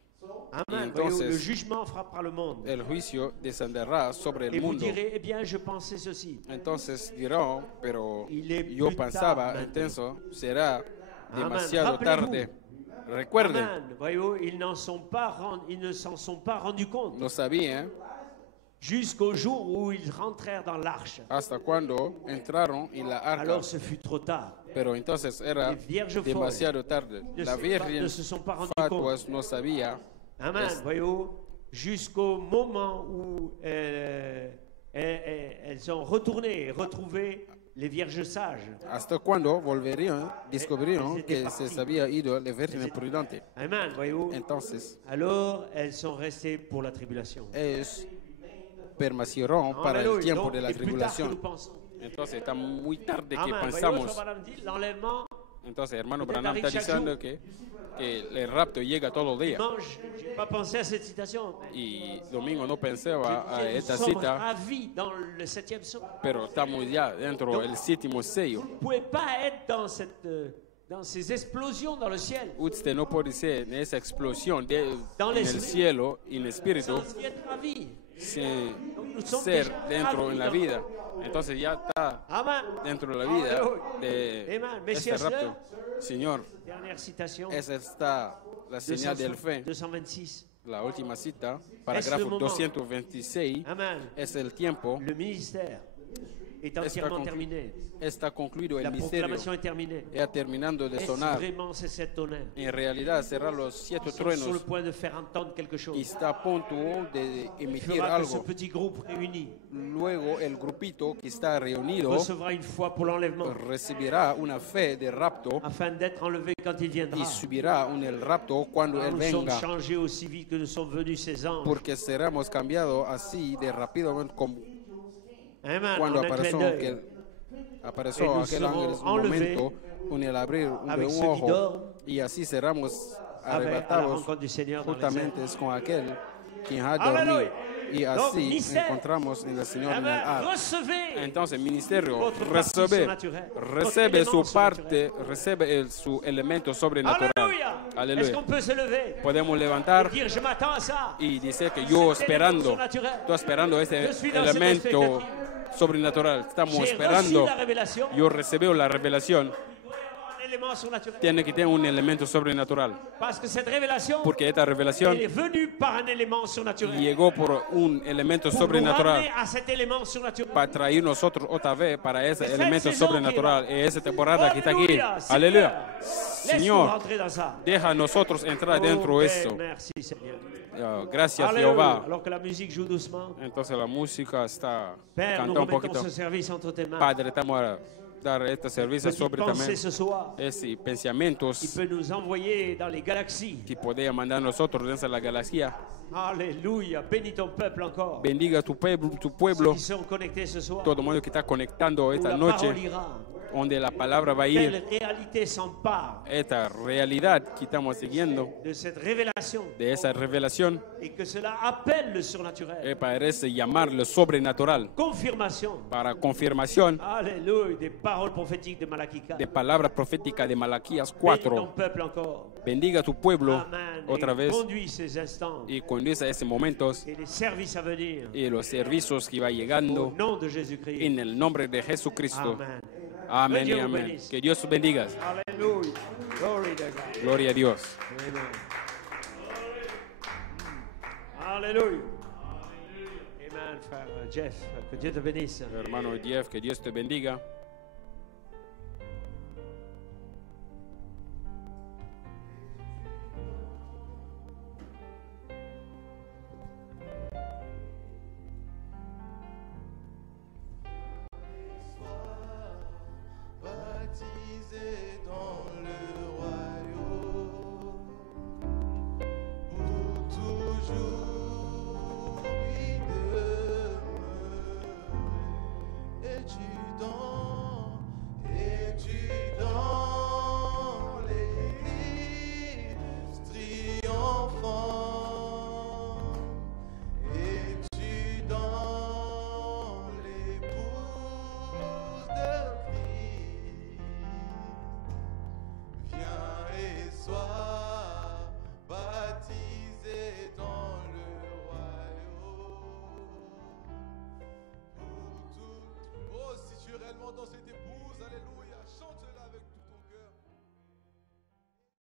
Amen. entonces, Voyez-vous, le jugement frappera le monde. El juicio descenderá sobre Et el vous mundo. direz, eh bien, je pensais ceci. Entonces dirán, pero Il est yo plus pensaba, tard entonces será Amen. demasiado Rappelez-vous. tarde. Recuerden, Amen. Voyez-vous, ils ne s'en sont pas rendus compte no sabían jusqu'au jour où ils rentrèrent dans l'arche. hasta cuando entraron en la arca, Alors ce fut trop tard. pero entonces era Les vierges folles demasiado tarde. La Virgen ne se sont pas rendus fatuas compte. no sabía. Amen. Es- Voyez-vous, jusqu'au moment où elles ont retourné et retrouvé les vierges sages. Hasta cuando volverían, descubrieron Elles que étaient se parties. había ido la Virgen prudente. Amen. Voyez-vous. Entonces, Alors elles sont restées pour la tribulation. ellos permanecieron para el Alléluia. tiempo Donc, de la et plus tard que nous tribulación. pensons. Entonces está muy tarde que Amen. Voyez-vous, pensamos. Jean Branham dit, l'enlèvement, Entonces, hermano Peut-être Branham está arrive chaque diciendo jour. que el rapto llega todo el día. dimanche, je n'ai pas pensé à cette citation. Mais Y domingo no pensaba a nous esta sommes cita, ravis dans le septième son. pero estamos ya dentro del séptimo sello. Vous ne pouvez pas être dans ces explosions dans le ciel Usted no puede ser en esa explosión Dans en el l'esprit. cielo, en espíritu, sans y être ravis. sin nous sommes ser déjà dentro ravis en la dans- vida. Entonces ya está Amen. dentro de la vida Alléluia. de Amen. este Messieurs, rapto. Señor, Dernière citation. esa está la señal del fe. 226. La última cita, parágrafo moment. 226, Amen. es el tiempo. Le ministère est entièrement terminé. Está concluido el La misterio. proclamation est terminée. Ya terminando de Est-ce sonar. vraiment ces sept tonnerres En realidad será los siete sont sur le truenos point de faire entendre quelque y chose está a punto de qui emitir fera que ce algo. petit groupe réuni Luego el grupito que está reunido recevra une foi pour l'enlèvement recibirá una fe de rapto afin d'être enlevé quand il viendra. y subirá en el rapto cuando él Nous sommes venga, changés aussi vite que nous sommes venus ces anges. porque seremos cambiados así de rápidamente como Amen. cuando En un clin d'œil. apareció Et nous aquel ángel en serons un momento en el abrir avec de ceux un qui ojo dorment y así seremos à la arrebatados rencontre du Seigneur dans les justamente airs. es con aquel quien ha Alléluia. dormido y Donc, así mystère. encontramos en el Señor en el Amen. ar. Recevez Entonces, ministerio, votre partie recibe surnaturelle, su votre parte, recibe su elemento sobrenatural. Alléluia. Est-ce Aleluya. qu'on peut se lever Podemos et levantar dire je m'attends à ça? y decir que yo esperando, surnaturel. estoy esperando este Yo suis dans cette elemento expectative. sobrenatural. Estamos J'ai reçu esperando. la révélation. Yo recibí la revelación. Un élément surnaturel. Tiene que tener un elemento sobrenatural. Parce que cette révélation, Porque esta revelación elle est venue par un élément surnaturel. llegó por un elemento Pour nous sobrenatural ramener à cet élément surnaturel. para traer nosotros otra vez para ese Esta elemento saison sobrenatural. Y esa temporada que está aquí. Alléluia. Seigneur, Aleluya. Laisse-nous Señor, rentrer dans ça. deja a nosotros entrar dentro Oh, de Père, eso. merci Seigneur. Gracias, Alléluia. Jehová. Alors que la musique joue doucement. Entonces la música está Père, nous cantando un remettons poquito. ce service entre tes mains. Padre, estamos a dar este servicio Que tu sobre pensée también ce soir, ese qui pensamientos peut nous envoyer dans les galaxies. que podía mandar nosotros dentro de la galaxia. Alléluia. Bénis ton peuple encore. Bendiga tu pueblo, Ceux qui sont connectés ce soir. todo el mundo que está conectando Où esta la noche, parole ira. donde la palabra va a quelle ir, réalité s'empare esta realidad que estamos siguiendo, de cette révélation de esa revelación, et que cela appelle le surnaturel. parece llamar lo sobrenatural Confirmation. para confirmación Alléluia, des paroles prophétiques de Malachie 4. de palabras proféticas de Malaquías Bénis ton 4. peuple encore. Bendiga a tu pueblo Amen. otra Et vez conduis ces instants y conduce a ese momentos et les services à venir. y los servicios que va Au llegando nom de Jésus-Christ. en el nombre de Jesucristo. Amen. Amén y Dios amén. bendice. Que Dios bendiga. Alléluia. Glory to God. Gloria a Dios. Amen. Alléluia. Amen, frère Jeff. Que Dieu te bénisse. Hermano Jeff, que Dios te bendiga.